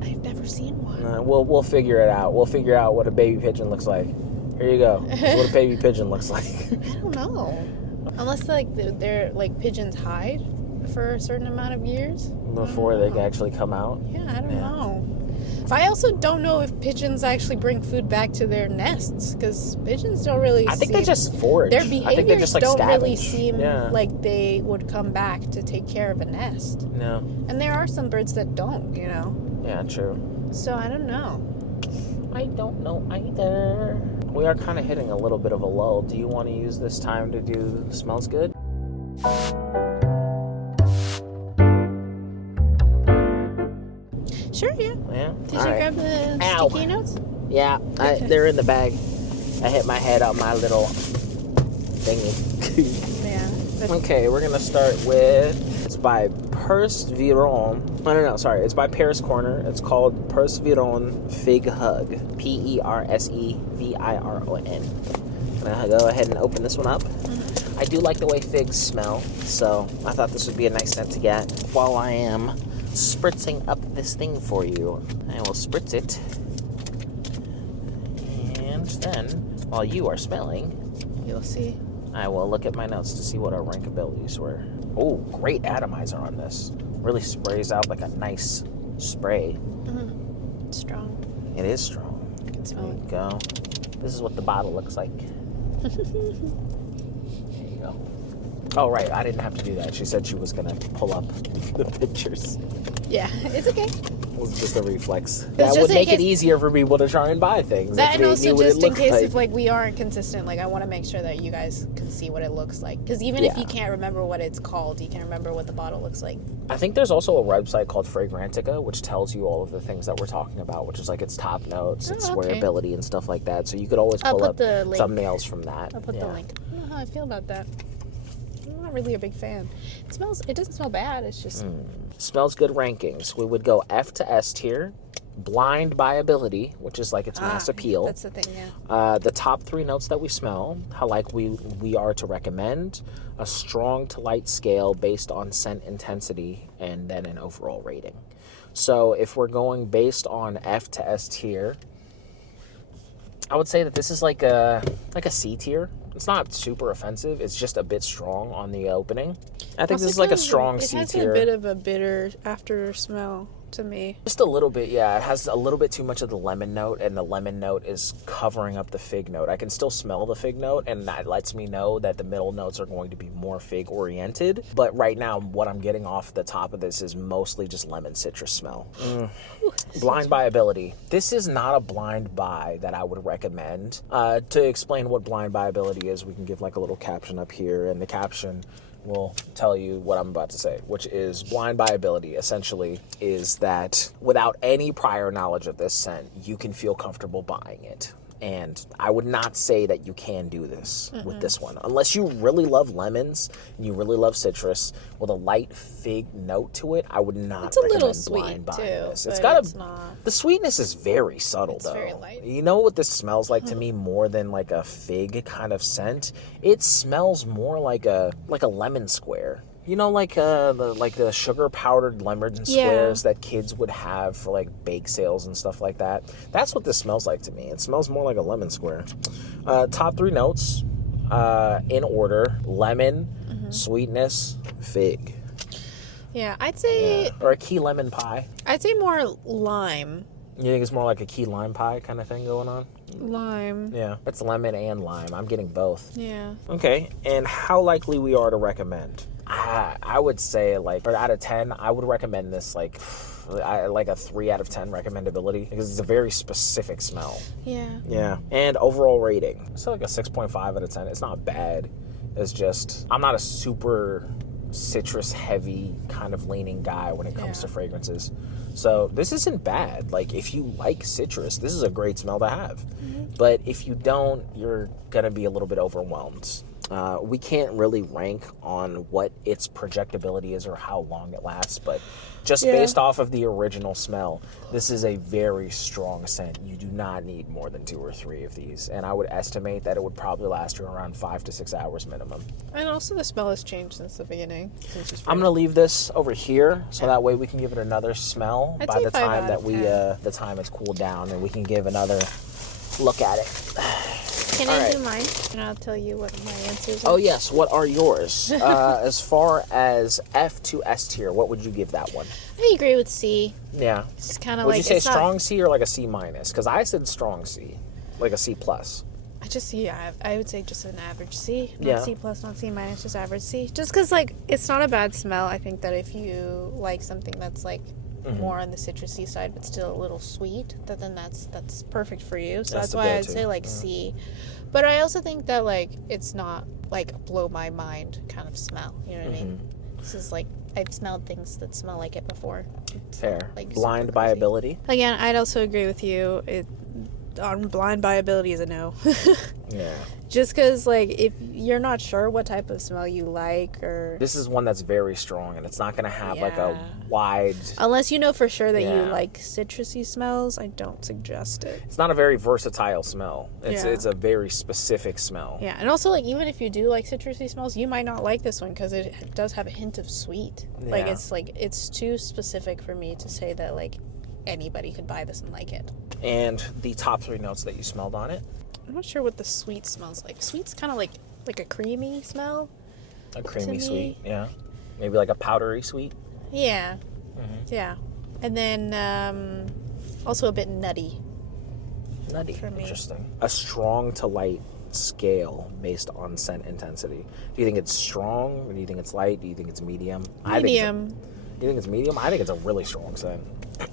I've never seen one. We'll figure it out. We'll figure out what a baby pigeon looks like. Here you go. This is what a baby pigeon looks like. I don't know. Unless, like, they're like, pigeons hide for a certain amount of years. Before they actually come out. Yeah, I don't know. I also don't know if pigeons actually bring food back to their nests, because pigeons don't really I think they just forage. Their behaviors I think they just, like, don't scavenge. really seem like they would come back to take care of a nest. No. And there are some birds that don't, you know? Yeah, true. So I don't know. I don't know either. We are kind of hitting a little bit of a lull. Do you want to use this time to do Smells Good? Sure, yeah. Yeah. Did you grab the sticky notes? Yeah, they're in the bag. I hit my head on my little thingy. Yeah. Okay, we're going to start with, it's by Perseveron. It's by Paris Corner. It's called Perseveron Fig Hug. Perseviron. I'm going to go ahead and open this one up. Mm-hmm. I do like the way figs smell, so I thought this would be a nice scent to get. While I am spritzing up this thing for you, I will spritz it. And then, while you are smelling, you'll see. I will look at my notes to see what our rank abilities were. Oh, great atomizer on this. Really sprays out like a nice spray. Mm-hmm. It's strong. It is strong. I can smell it. There you go. This is what the bottle looks like. There you go. Oh, right. I didn't have to do that. She said she was going to pull up the pictures. Yeah, it's okay. It was just a reflex. That would make it easier for people to try and buy things. That, and also just in case if, like, we aren't consistent, like, I want to make sure that you guys can see what it looks like. Because even if you can't remember what it's called, you can remember what the bottle looks like. I think there's also a website called Fragrantica, which tells you all of the things that we're talking about, which is, like, its top notes, its wearability, and stuff like that. So you could always pull up thumbnails from that. I'll put the link. I don't know how I feel about that. I'm not really a big fan. It doesn't smell bad. It's just... Smells Good rankings. We would go F to S tier. Blind by ability, which is like its mass appeal. That's the thing, yeah. The top 3 notes that we smell, how like we are to recommend, a strong to light scale based on scent intensity, and then an overall rating. So if we're going based on F to S tier, I would say that this is like a C tier. It's not super offensive. It's just a bit strong on the opening. I think this is like a strong C tier. It has a bit of a bitter after smell to me. Just a little bit, yeah. It has a little bit too much of the lemon note, and the lemon note is covering up the fig note. I can still smell the fig note, and that lets me know that the middle notes are going to be more fig-oriented. But right now, what I'm getting off the top of this is mostly just lemon citrus smell. Blind by ability. This is not a blind buy that I would recommend. To explain what blind buy ability is, we can give like a little caption up here, and the caption will tell you what I'm about to say, which is blind buy ability essentially is that without any prior knowledge of this scent, you can feel comfortable buying it. And I would not say that you can do this with this one. Unless you really love lemons and you really love citrus with a light fig note to it, I would not recommend blind buying this. It's got the sweetness is very subtle though. Very light. You know what this smells like to me more than like a fig kind of scent? It smells more like a lemon square. You know, like the sugar powdered lemon squares that kids would have for like bake sales and stuff like that. That's what this smells like to me. It smells more like a lemon square. Top 3 notes in order: lemon, sweetness, fig. Yeah, I'd say or a key lemon pie. I'd say more lime. You think it's more like a key lime pie kind of thing going on? Lime. Yeah, it's lemon and lime. I'm getting both. Yeah. Okay, and how likely we are to recommend? I would say, like, out of 10, I would recommend this, like a 3 out of 10 recommendability, because it's a very specific smell. Yeah. Yeah. And overall rating, so like a 6.5 out of 10. It's not bad. It's just, I'm not a super citrus heavy kind of leaning guy when it comes to fragrances. So this isn't bad. Like, if you like citrus, this is a great smell to have. But if you don't, you're going to be a little bit overwhelmed. We can't really rank on what its projectability is or how long it lasts, but just based off of the original smell, this is a very strong scent. You do not need more than 2 or 3 of these, and I would estimate that it would probably last you around 5 to 6 hours minimum. And also the smell has changed since the beginning. I'm gonna leave this over here so that way we can give it another smell by the time that the time it's cooled down, and we can give another look at it. Can I do mine? And I'll tell you what my answers are. Oh, yes. What are yours? As far as F to S tier, what would you give that one? I agree with C. Yeah. It's kind of Would like... you say strong C or like a C minus? Because I said strong C, like a C plus. I would say just an average C. Not C plus, not C minus, just average C. Just because, like, it's not a bad smell. I think that if you like something that's, like, more on the citrusy side but still a little sweet, then that's perfect for you. So that's why I'd say like C. But I also think that like it's not like blow my mind kind of smell, you know what I mean? This is like I've smelled things that smell like it before. Fair. Like blind by ability. Again, I'd also agree with you. On blind by ability is a no. Yeah. Just because, like, if you're not sure what type of smell you like, or... This is one that's very strong, and it's not going to have, like, a wide... Unless you know for sure that you like citrusy smells, I don't suggest it. It's not a very versatile smell. It's a very specific smell. Yeah, and also, like, even if you do like citrusy smells, you might not like this one, because it does have a hint of sweet. Yeah. Like, it's too specific for me to say that, like, anybody could buy this and like it. And the top 3 notes that you smelled on it? I'm not sure what the sweet smells like. Sweet's kind of like a creamy smell. A creamy sweet, yeah. Maybe like a powdery sweet. Yeah. Yeah. And then also a bit nutty. Nutty. For me. Interesting. A strong to light scale based on scent intensity. Do you think it's strong? Or do you think it's light? Do you think it's medium? Medium. You think it's medium? I think it's a really strong scent.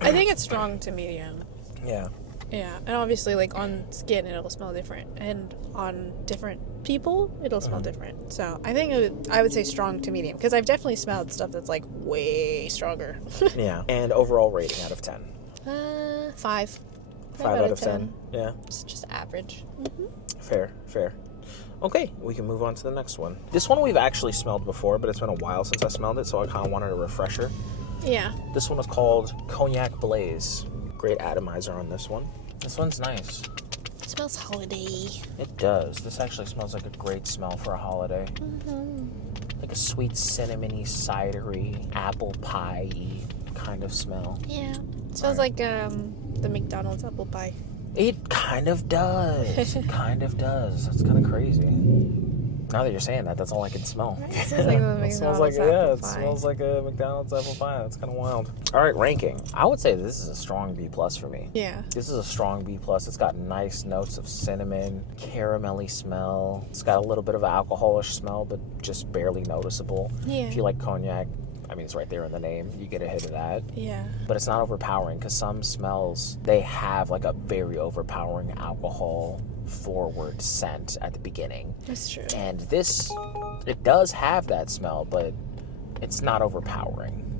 I think it's strong to medium. Yeah. Yeah, and obviously, like, on skin, it'll smell different, and on different people, it'll smell different. So I think I would say strong to medium, because I've definitely smelled stuff that's, like, way stronger. Yeah. And overall rating out of 10? 5. 5 out of 10? Yeah. It's just average. Fair. Okay, we can move on to the next one. This one we've actually smelled before, but it's been a while since I smelled it, so I kind of wanted a refresher. Yeah. This one is called Cognac Blaze. Great atomizer on this one. This one's nice. It smells holiday. It does. This actually smells like a great smell for a holiday. Like a sweet cinnamony, cidery, apple pie-y kind of smell. Yeah. It smells like the McDonald's apple pie. It kind of does. It kind of does. That's kind of crazy. Now that you're saying that, that's all I can smell. Right? It smells like the McDonald's apple pie. Smells like a McDonald's apple pie. That's kind of wild. All right, ranking. I would say this is a strong B+ for me. Yeah. This is a strong B+. It's got nice notes of cinnamon, caramelly smell. It's got a little bit of alcoholish smell, but just barely noticeable. Yeah. If you like cognac, I mean, it's right there in the name. You get a hit of that. Yeah. But it's not overpowering, because some smells, they have like a very overpowering alcohol forward scent at the beginning. That's true. And this, it does have that smell, but it's not overpowering.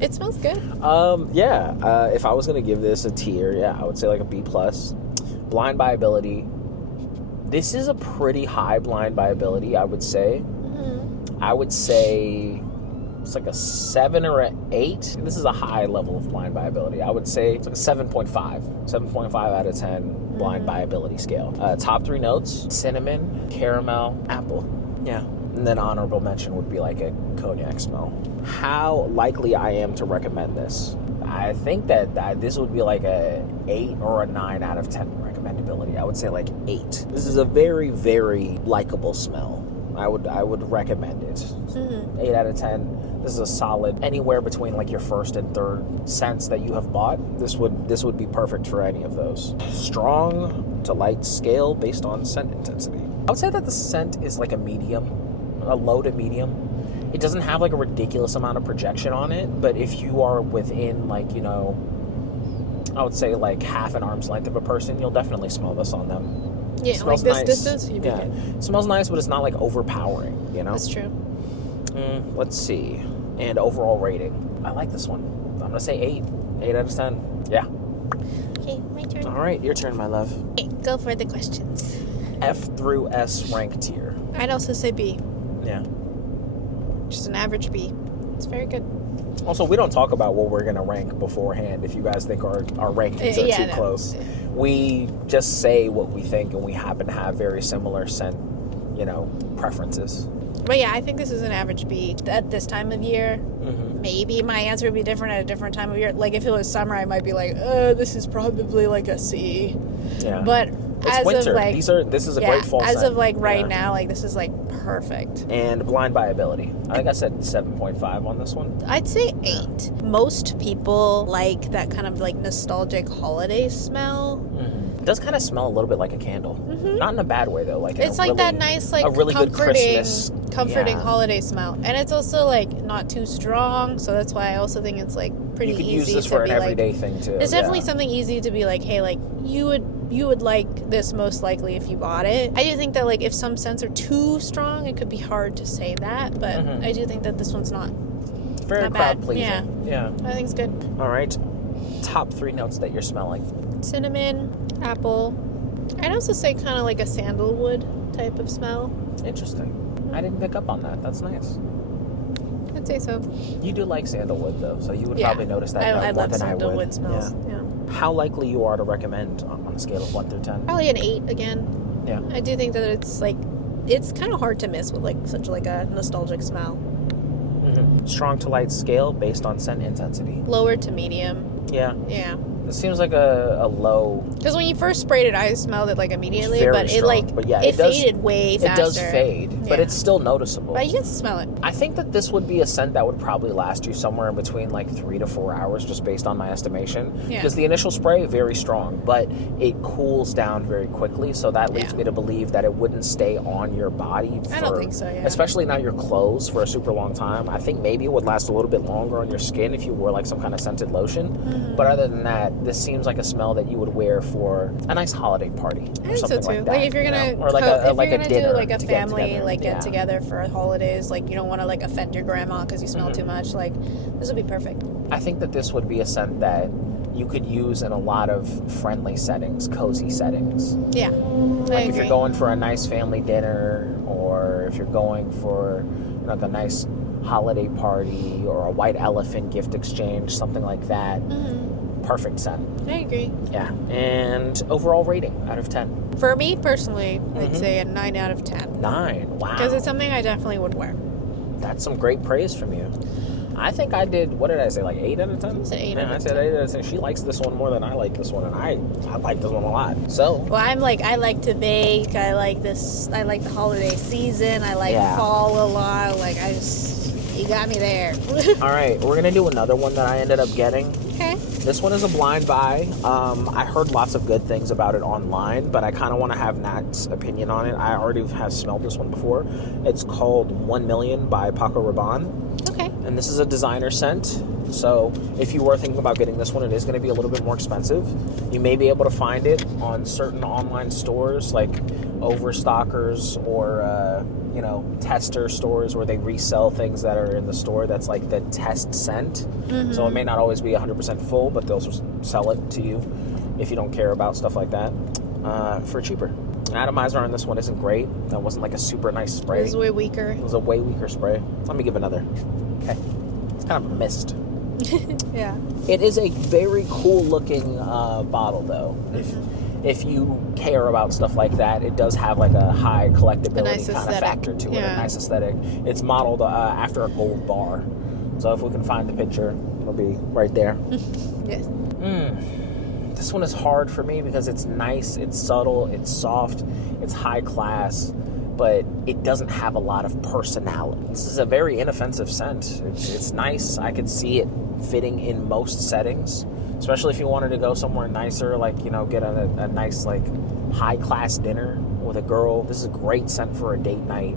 It smells good. If I was going to give this a tier, I would say like a B+. Blind by ability. This is a pretty high blind by ability, I would say. I would say it's like a 7 or an 8. This is a high level of blind by ability. I would say it's like a 7.5. 7.5 out of 10 blind by ability scale. Top 3 notes: cinnamon, caramel, apple. Yeah. And then honorable mention would be like a cognac smell. How likely I am to recommend this? I think that this would be like a 8 or a 9 out of 10 recommendability. I would say like 8. This is a very, very likable smell. I would recommend it. 8 out of 10. This is a solid, anywhere between like your first and third scents that you have bought. This would be perfect for any of those. Strong to light scale based on scent intensity. I would say that the scent is like a medium, a low to medium. It doesn't have like a ridiculous amount of projection on it, but if you are within like, you know, I would say like half an arm's length of a person, you'll definitely smell this on them. Yeah, like this distance, you'd be good. It smells nice, but it's not like overpowering, you know? That's true. Let's see. And overall rating. I like this one. I'm going to say 8. 8 out of 10. Yeah. Okay, my turn. All right, your turn, my love. Okay, go for the questions. F through S rank tier. I'd also say B. Yeah. Just an average B. It's very good. Also, we don't talk about what we're going to rank beforehand if you guys think our rankings are too close. Yeah. We just say what we think, and we happen to have very similar scent, preferences. But yeah, I think this is an average B at this time of year. Mm-hmm. Maybe my answer would be different at a different time of year. Like if it was summer, I might be like, this is probably like a C. Yeah. But it's winter. This is a great fall as scent. of like right now, like this is like perfect. And blind by ability. I think I said 7.5 on this one. I'd say 8. Most people like that kind of like nostalgic holiday smell. Mm-hmm. It does kind of smell a little bit like a candle. Mm-hmm. Not in a bad way though. Like it's like that nice, like a really comforting good holiday smell, and it's also like not too strong. So that's why I also think it's like pretty easy. You could use this for an everyday thing too. It's definitely something easy to be like, hey, like you would like this most likely if you bought it. I do think that like if some scents are too strong, it could be hard to say that, but I do think that this one's not very crowd pleasing. Yeah, I think it's good. All right, top 3 notes that you're smelling. Cinnamon, apple. I'd also say kind of like a sandalwood type of smell. Interesting. I didn't pick up on that. That's nice. I'd say so. You do like sandalwood though, so you would probably notice that I more love than I would. sandalwood smells. Yeah. How likely you are to recommend on a scale of 1 through 10? Probably an 8 again. Yeah. I do think that it's kind of hard to miss with like such like a nostalgic smell. Mm-hmm. Strong to light scale based on scent intensity. Lower to medium. Yeah. Yeah. It seems like a low. Because when you first sprayed it, I smelled it like immediately, but strong. It faded way faster. It does fade, but it's still noticeable. But you can smell it. I think that this would be a scent that would probably last you somewhere in between like 3 to 4 hours, just based on my estimation. Yeah. Because the initial spray, very strong, but it cools down very quickly, so that leads me to believe that it wouldn't stay on your body. I don't think so, yeah. Especially not your clothes for a super long time. I think maybe it would last a little bit longer on your skin if you wore like some kind of scented lotion. Mm-hmm. But other than that, this seems like a smell that you would wear for a nice holiday party or something like that. Like if you're gonna or like a dinner, do like a family get together for holidays, like you don't want to like offend your grandma because you smell too much. Like this would be perfect. I think that this would be a scent that you could use in a lot of friendly settings, cozy settings. Yeah, like if you're going for a nice family dinner, or if you're going for like a nice holiday party or a white elephant gift exchange, something like that. Mm-hmm. Perfect scent. I agree. Yeah. And overall rating out of 10? For me personally, I'd say a 9 out of 10. 9? Wow. Because it's something I definitely would wear. That's some great praise from you. I think I did, what did I say, like 8 out of 10? I said 8 out of 10. I said 8 out of 10. She likes this one more than I like this one, and I like this one a lot. So. Well, I like to bake. I like the holiday season. I like fall a lot. Like, you got me there. All right, we're going to do another one that I ended up getting. Okay. This one is a blind buy. I heard lots of good things about it online, but I kind of want to have Nat's opinion on it. I already have smelled this one before. It's called 1 Million by Paco Rabanne. Okay. And this is a designer scent. So if you were thinking about getting this one, it is going to be a little bit more expensive. You may be able to find it on certain online stores like Overstockers or, tester stores where they resell things that are in the store that's like the test scent. Mm-hmm. So it may not always be 100% full, but they'll sell it to you if you don't care about stuff like that for cheaper. Atomizer on this one isn't great. That wasn't like a super nice spray. It was way weaker. It was a way weaker spray. Let me give another. Okay. It's kind of a mist. Yeah. It is a very cool looking bottle though. If you care about stuff like that, it does have like a high collectability kind of factor to it, a nice aesthetic. It's modeled after a gold bar. So if we can find the picture, it'll be right there. Yes. This one is hard for me because it's nice, it's subtle, it's soft, it's high class, but it doesn't have a lot of personality. This is a very inoffensive scent. It's nice. I could see it fitting in most settings, especially if you wanted to go somewhere nicer, like, get a nice, like, high-class dinner with a girl. This is a great scent for a date night,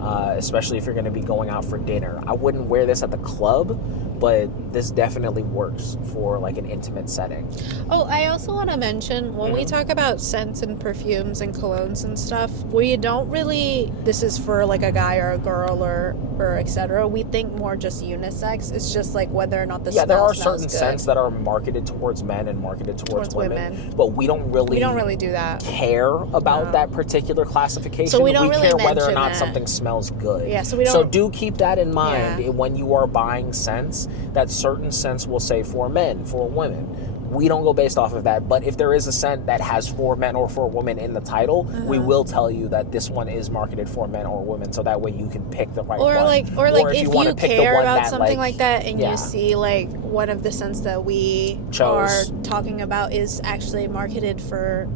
especially if you're going to be going out for dinner. I wouldn't wear this at the club, but this definitely works for like an intimate setting. Oh, I also want to mention, when we talk about scents and perfumes and colognes and stuff, we don't really, this is for like a guy or a girl or etc. We think more just unisex. It's just like whether or not the smell there are smells certain good. scents that are marketed towards men and marketed towards women, but we don't really do that. care about that particular classification. So we don't really care whether or mention not that. Something smells good. Yeah, so we don't. So do keep that in mind when you are buying scents, that certain scents will say for men, for women. We don't go based off of that, but if there is a scent that has for men or for women in the title, we will tell you that this one is marketed for men or women, so that way you can pick the right one. Or if you care about something like that and you see like one of the scents that we are talking about is actually marketed for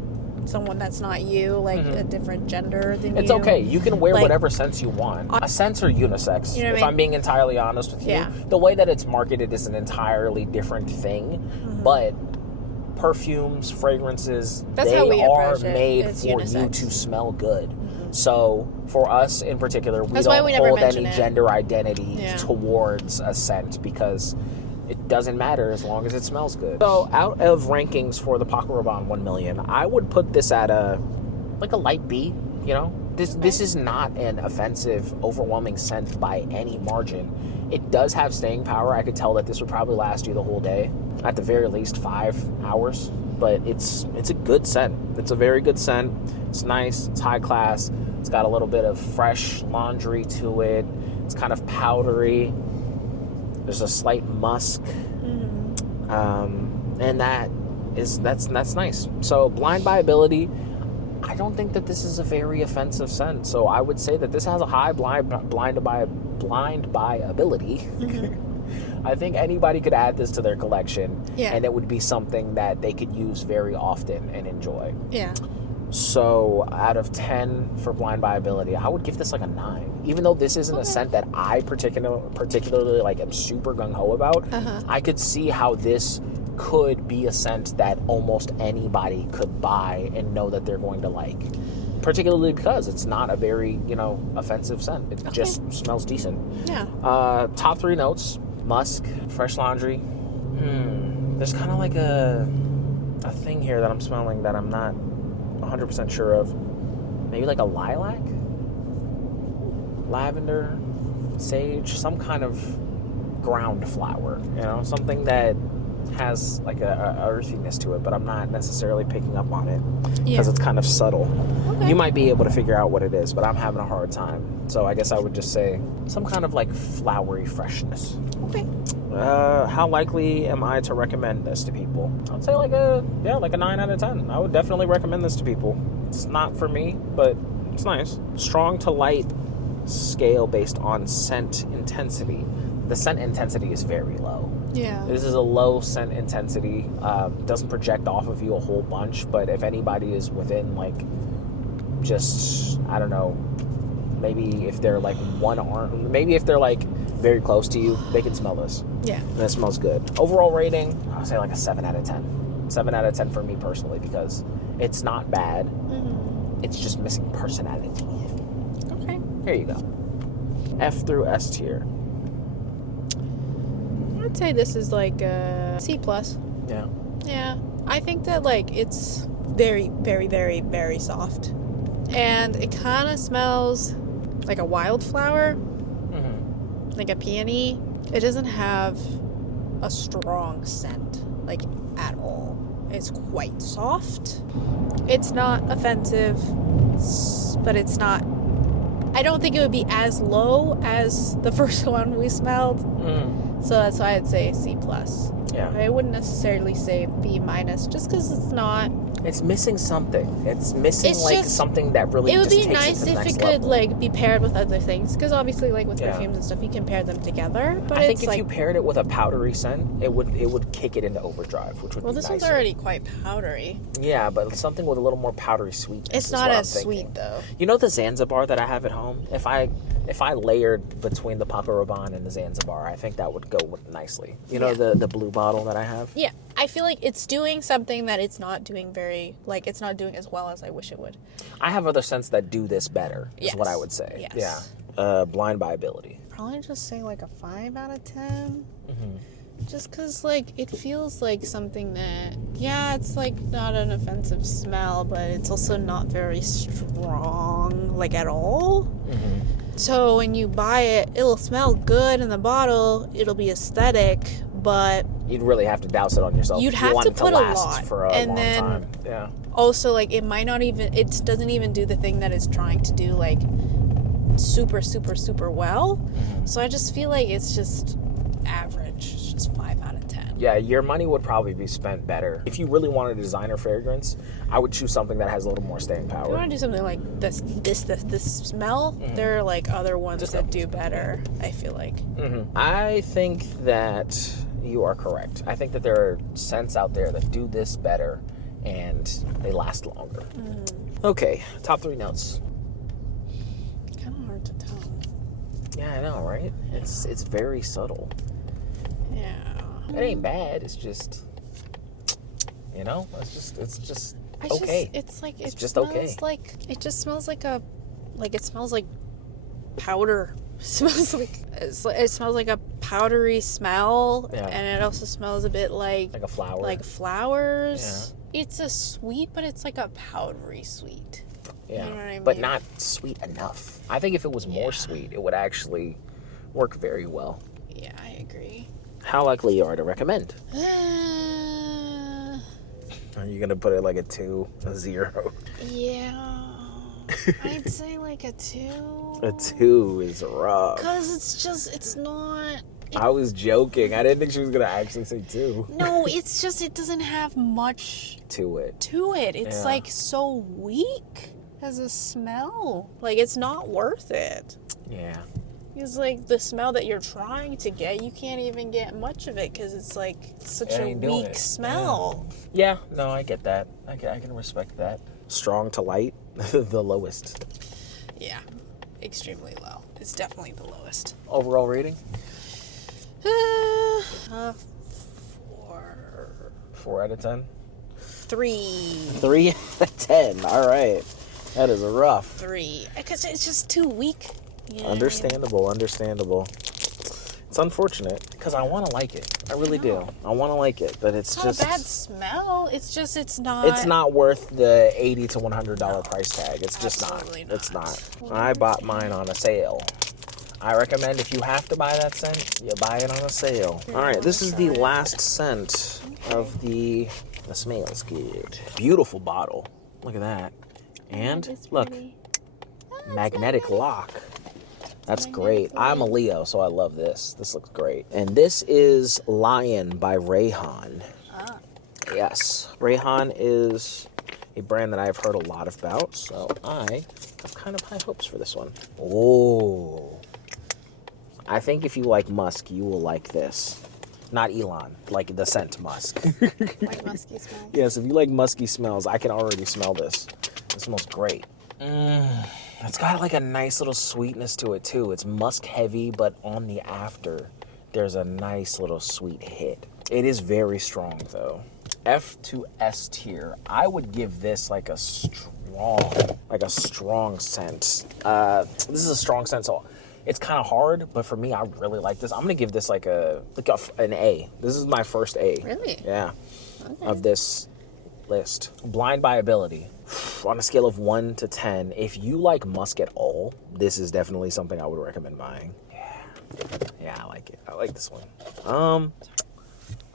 someone that's not you, like a different gender than you. It's okay. You can wear whatever scents you want. Scents are unisex. You know if I'm being entirely honest with you, the way that it's marketed is an entirely different thing. But perfumes, fragrances, they are made for you to smell good. So for us in particular, we don't hold any gender identity towards a scent because it doesn't matter as long as it smells good. So out of rankings for the Paco Rabanne 1 million, I would put this at a light B, you know? This is not an offensive, overwhelming scent by any margin. It does have staying power. I could tell that this would probably last you the whole day, at the very least 5 hours. But it's a good scent. It's a very good scent. It's nice. It's high class. It's got a little bit of fresh laundry to it. It's kind of powdery. There's a slight musk, and that's nice. So blind by ability, I don't think that this is a very offensive scent. So I would say that this has a high blind by ability. I think anybody could add this to their collection, and it would be something that they could use very often and enjoy. Yeah. So out of 10 for blind by ability, I would give this like a 9. Even though this isn't a scent that I particularly like am super gung-ho about, I could see how this could be a scent that almost anybody could buy and know that they're going to like. Particularly because it's not a very, offensive scent. It just smells decent. Yeah. Top 3 notes: musk, fresh laundry. There's kind of like a thing here that I'm smelling that I'm not 100% sure of. Maybe like a lilac, lavender, sage, some kind of ground flower, something that has like a earthiness to it, but I'm not necessarily picking up on it because it's kind of subtle. You might be able to figure out what it is, but I'm having a hard time. So I guess I would just say some kind of like flowery freshness. Okay. How likely am I to recommend this to people? I'd say like a 9 out of 10. I would definitely recommend this to people. It's not for me, but it's nice. Strong to light scale based on scent intensity. The scent intensity is very low. Yeah. This is a low scent intensity. Doesn't project off of you a whole bunch, but if anybody is within like just, I don't know, maybe if they're like one arm, maybe if they're like very close to you, they can smell this. Yeah. And it smells good. Overall rating, I'll say like a 7 out of 10. 7 out of 10 for me personally because it's not bad. It's just missing personality. Okay. Here you go. F through S tier. I'd say this is like a C+. Yeah. Yeah. I think that like it's very, very, very, very soft. And it kind of smells like a wildflower. Like a peony. It doesn't have a strong scent, like at all. It's quite soft. It's not offensive, but it's not. I don't think it would be as low as the first one we smelled. So that's why I'd say C+. Yeah. I wouldn't necessarily say B- just because it's not. It's missing something. It's missing something that really. It would just be nice if it could like be paired with other things, because obviously like with perfumes and stuff you can pair them together. But I think if you paired it with a powdery scent, it would kick it into overdrive, which would be this nicer. one's already quite powdery. Yeah, but something with a little more powdery sweetness. It's not as sweet though. You know the Zanzibar that I have at home? If I layered between the Paco Rabanne and the Zanzibar, I think that would go nicely. You know the blue bottle that I have? Yeah. I feel like it's doing something that it's not doing it's not doing as well as I wish it would. I have other scents that do this better, is what I would say. Yes. Yeah. Blind by ability. probably just say like a 5 out of 10. Mm-hmm. Just because, like, it feels like something that, yeah, it's, like, not an offensive smell, but it's also not very strong, like, at all. Mm-hmm. So when you buy it, it'll smell good in the bottle, it'll be aesthetic, but... You'd really have to douse it on yourself. You'd have to put a lot. For a long time. Yeah. Also, like, it might not even, it doesn't even do the thing that it's trying to do, like, super, super, super well. Mm-hmm. So I just feel like it's just average. It's just 5 out of 10. Yeah, your money would probably be spent better. If you really wanted a designer fragrance, I would choose something that has a little more staying power. If you want to do something like this smell, there are, like, other ones that do better, I feel like. Mm-hmm. I think that you are correct. I think that there are scents out there that do this better, and they last longer. Mm-hmm. Okay, top 3 notes. Kind of hard to tell. Yeah, I know, right? It's very subtle. Yeah. It ain't bad. It's just, you know, it's just okay. It just smells like it smells like powder. It smells like a powdery smell, and it also smells a bit like a flower. Like flowers. Yeah. It's a sweet, but it's like a powdery sweet. Yeah, you know what I mean? But not sweet enough. I think if it was more sweet, it would actually work very well. Yeah, I agree. How likely you are to recommend? Are you gonna put it like a 2, a 0? Yeah, I'd say like a 2. A 2 is rough. Cause it's not. I was joking. I didn't think she was gonna actually say 2. No, it's just it doesn't have much to it. It's like so weak as a smell. Like it's not worth it. Yeah. It's like the smell that you're trying to get, you can't even get much of it because it's like such a weak smell. Yeah, no, I get that. I can respect that. Strong to light, the lowest. Yeah, extremely low. It's definitely the lowest. Overall rating? 4. 4 out of 10? 3. 3 out of 10. All right. That is rough. 3. Because it's just too weak. You know Understandable. It's unfortunate because I want to like it. I really do. I want to like it, but it's just not a bad smell. It's not. It's not worth the $80 to $100 price tag. It's just not. It's not. I bought mine on a sale. I recommend if you have to buy that scent, you buy it on a sale. All right, this is the last scent of the smells good. Beautiful bottle. Look at that. And look, magnetic lock. That's great. I'm a Leo, so I love this. This looks great. And this is Lion by Rayhan. Yes. Rayhan is a brand that I've heard a lot about, so I have kind of high hopes for this one. Oh. I think if you like musk, you will like this. Not Elon, like the scent musk. Like musky smells? Yes, if you like musky smells, I can already smell this. It smells great. It's got like a nice little sweetness to it too. It's musk heavy, but on the after, there's a nice little sweet hit. It is very strong though. F to S tier. I would give this like a strong scent. This is a strong scent, so it's kind of hard, but for me, I really like this. I'm gonna give this like an A. This is my first A. Really? Yeah. Okay. Of this list. Blind by ability. On a scale of 1 to 10, if you like musk at all, this is definitely something I would recommend buying. Yeah, I like it. I like this one.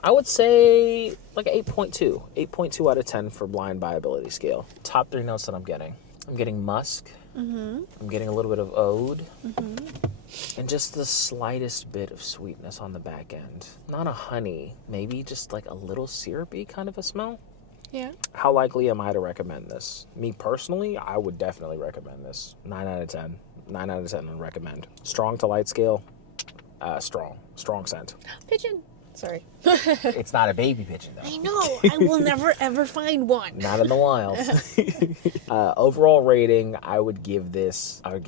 I would say like 8.2. 8.2 out of 10 for blind by ability scale. Top 3 notes that I'm getting. I'm getting musk. Mm-hmm. I'm getting a little bit of oud. Mm-hmm. And just the slightest bit of sweetness on the back end. Not a honey, maybe just like a little syrupy kind of a smell. Yeah. How likely am I to recommend this? Me personally, I would definitely recommend this. 9 out of 10. 9 out of 10 and recommend. Strong to light scale, strong scent. Pigeon. Sorry. It's not a baby pigeon, though. I know. I will never, ever find one. Not in the wild. Overall rating, I would give this a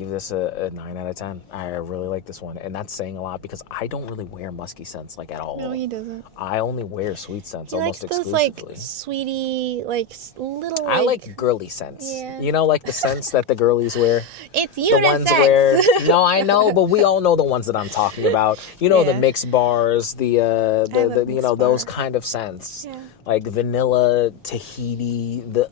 9 out of 10. I really like this one. And that's saying a lot because I don't really wear musky scents, like, at all. No, he doesn't. I only wear sweet scents almost exclusively. Those, like, sweetie, like, little, like... I like girly scents. Yeah. You know, like the scents that the girlies wear? It's unisex. The ones where... No, I know, but we all know the ones that I'm talking about. You know, the mix bars, those kind of scents. Yeah. Like vanilla, Tahiti, the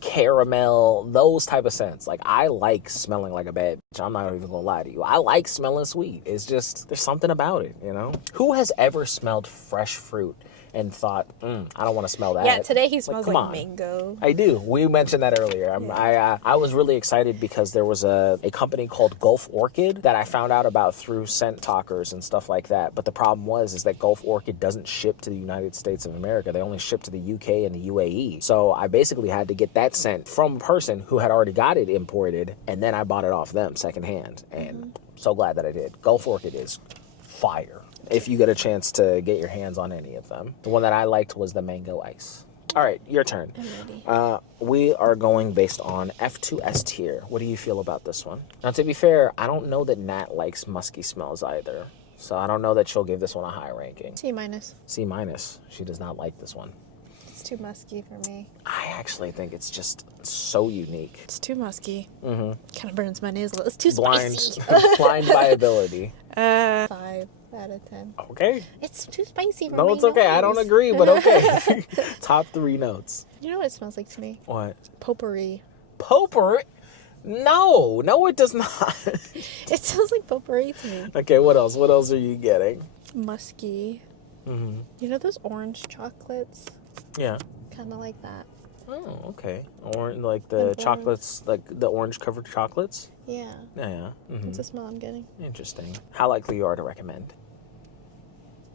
caramel, those type of scents. Like, I like smelling like a bad bitch. I'm not even gonna lie to you. I like smelling sweet. It's just, there's something about it, you know? Who has ever smelled fresh fruit and thought, I don't want to smell that? Yeah, today he smells like mango. I do. We mentioned that earlier. I was really excited because there was a company called Gulf Orchid that I found out about through Scent Talkers and stuff like that. But the problem is that Gulf Orchid doesn't ship to the United States of America. They only ship to the UK and the UAE. So I basically had to get that scent from a person who had already got it imported, and then I bought it off them secondhand. And so glad that I did. Gulf Orchid is fire if you get a chance to get your hands on any of them. The one that I liked was the mango ice. All right, your turn. I'm ready. We are going based on F2S tier. What do you feel about this one? Now, to be fair, I don't know that Nat likes musky smells either. So I don't know that she'll give this one a high ranking. C minus. C minus. She does not like this one. It's too musky for me. I actually think it's just so unique. It's too musky. Kind of burns my nose a little. It's too Blind. spicy. Blind by ability. 5 out of 10. Okay. It's too spicy for me. No, it's okay. I don't agree, but okay. Top 3 notes. You know what it smells like to me? What? Potpourri. Potpourri? No, it does not. It smells like potpourri to me. Okay, what else? What else are you getting? Musky. You know those orange chocolates? Yeah. Kind of like that. Oh, okay. Like the chocolates, like the orange-covered chocolates? Yeah. Yeah. That's the smell I'm getting. Interesting. How likely you are to recommend?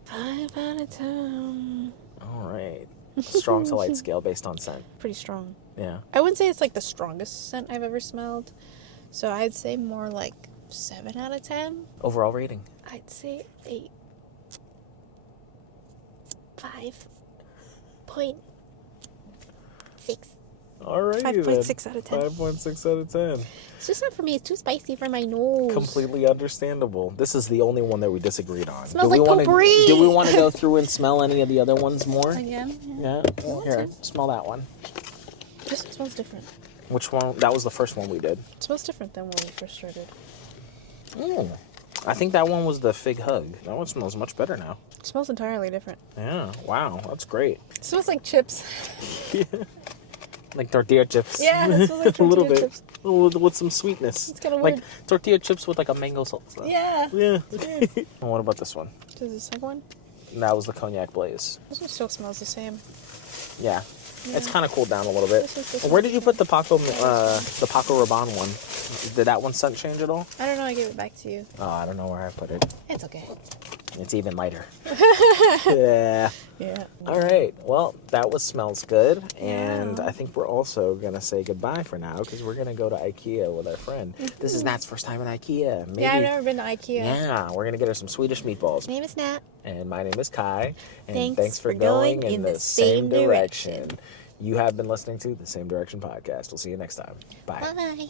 5 out of 10. All right. Strong to light scale based on scent. Pretty strong. Yeah. I wouldn't say it's like the strongest scent I've ever smelled. So I'd say more like 7 out of 10. Overall rating? I'd say 8. 5.6. All right. 5.6 out of 10. 5.6 out of 10. It's just not for me. It's too spicy for my nose. Completely understandable. This is the only one that we disagreed on. Smells like potpourri. Do we want to go through and smell any of the other ones more? Again? Yeah. Here, smell that one. This one smells different. Which one? That was the first one we did. It smells different than when we first started. I think that one was the fig hug. That one smells much better now. It smells entirely different. Yeah. Wow. That's great. It smells like chips. Yeah. Like tortilla chips. Yeah, it smells like tortilla a little bit. chips. With some sweetness. It's kind of like weird. Tortilla chips with like a mango salsa. Yeah. Yeah. And what about this one? Does the second one? That was the cognac blaze. This one still smells the same. Yeah. It's kind of cooled down a little bit. This is Where did you put the Paco Rabanne one? Did that one scent change at all? I don't know. I gave it back to you. Oh, I don't know where I put it. It's okay. It's even lighter. Yeah. Yeah. All right. Well, that was smells good. And I think we're also going to say goodbye for now because we're going to go to IKEA with our friend. This is Nat's first time in IKEA. Maybe, Yeah, I've never been to IKEA. Yeah, we're going to get her some Swedish meatballs. My name is Nat. And my name is Kai. And Thanks for for going in the same direction. You have been listening to the Same Direction Podcast. We'll see you next time. Bye. Bye.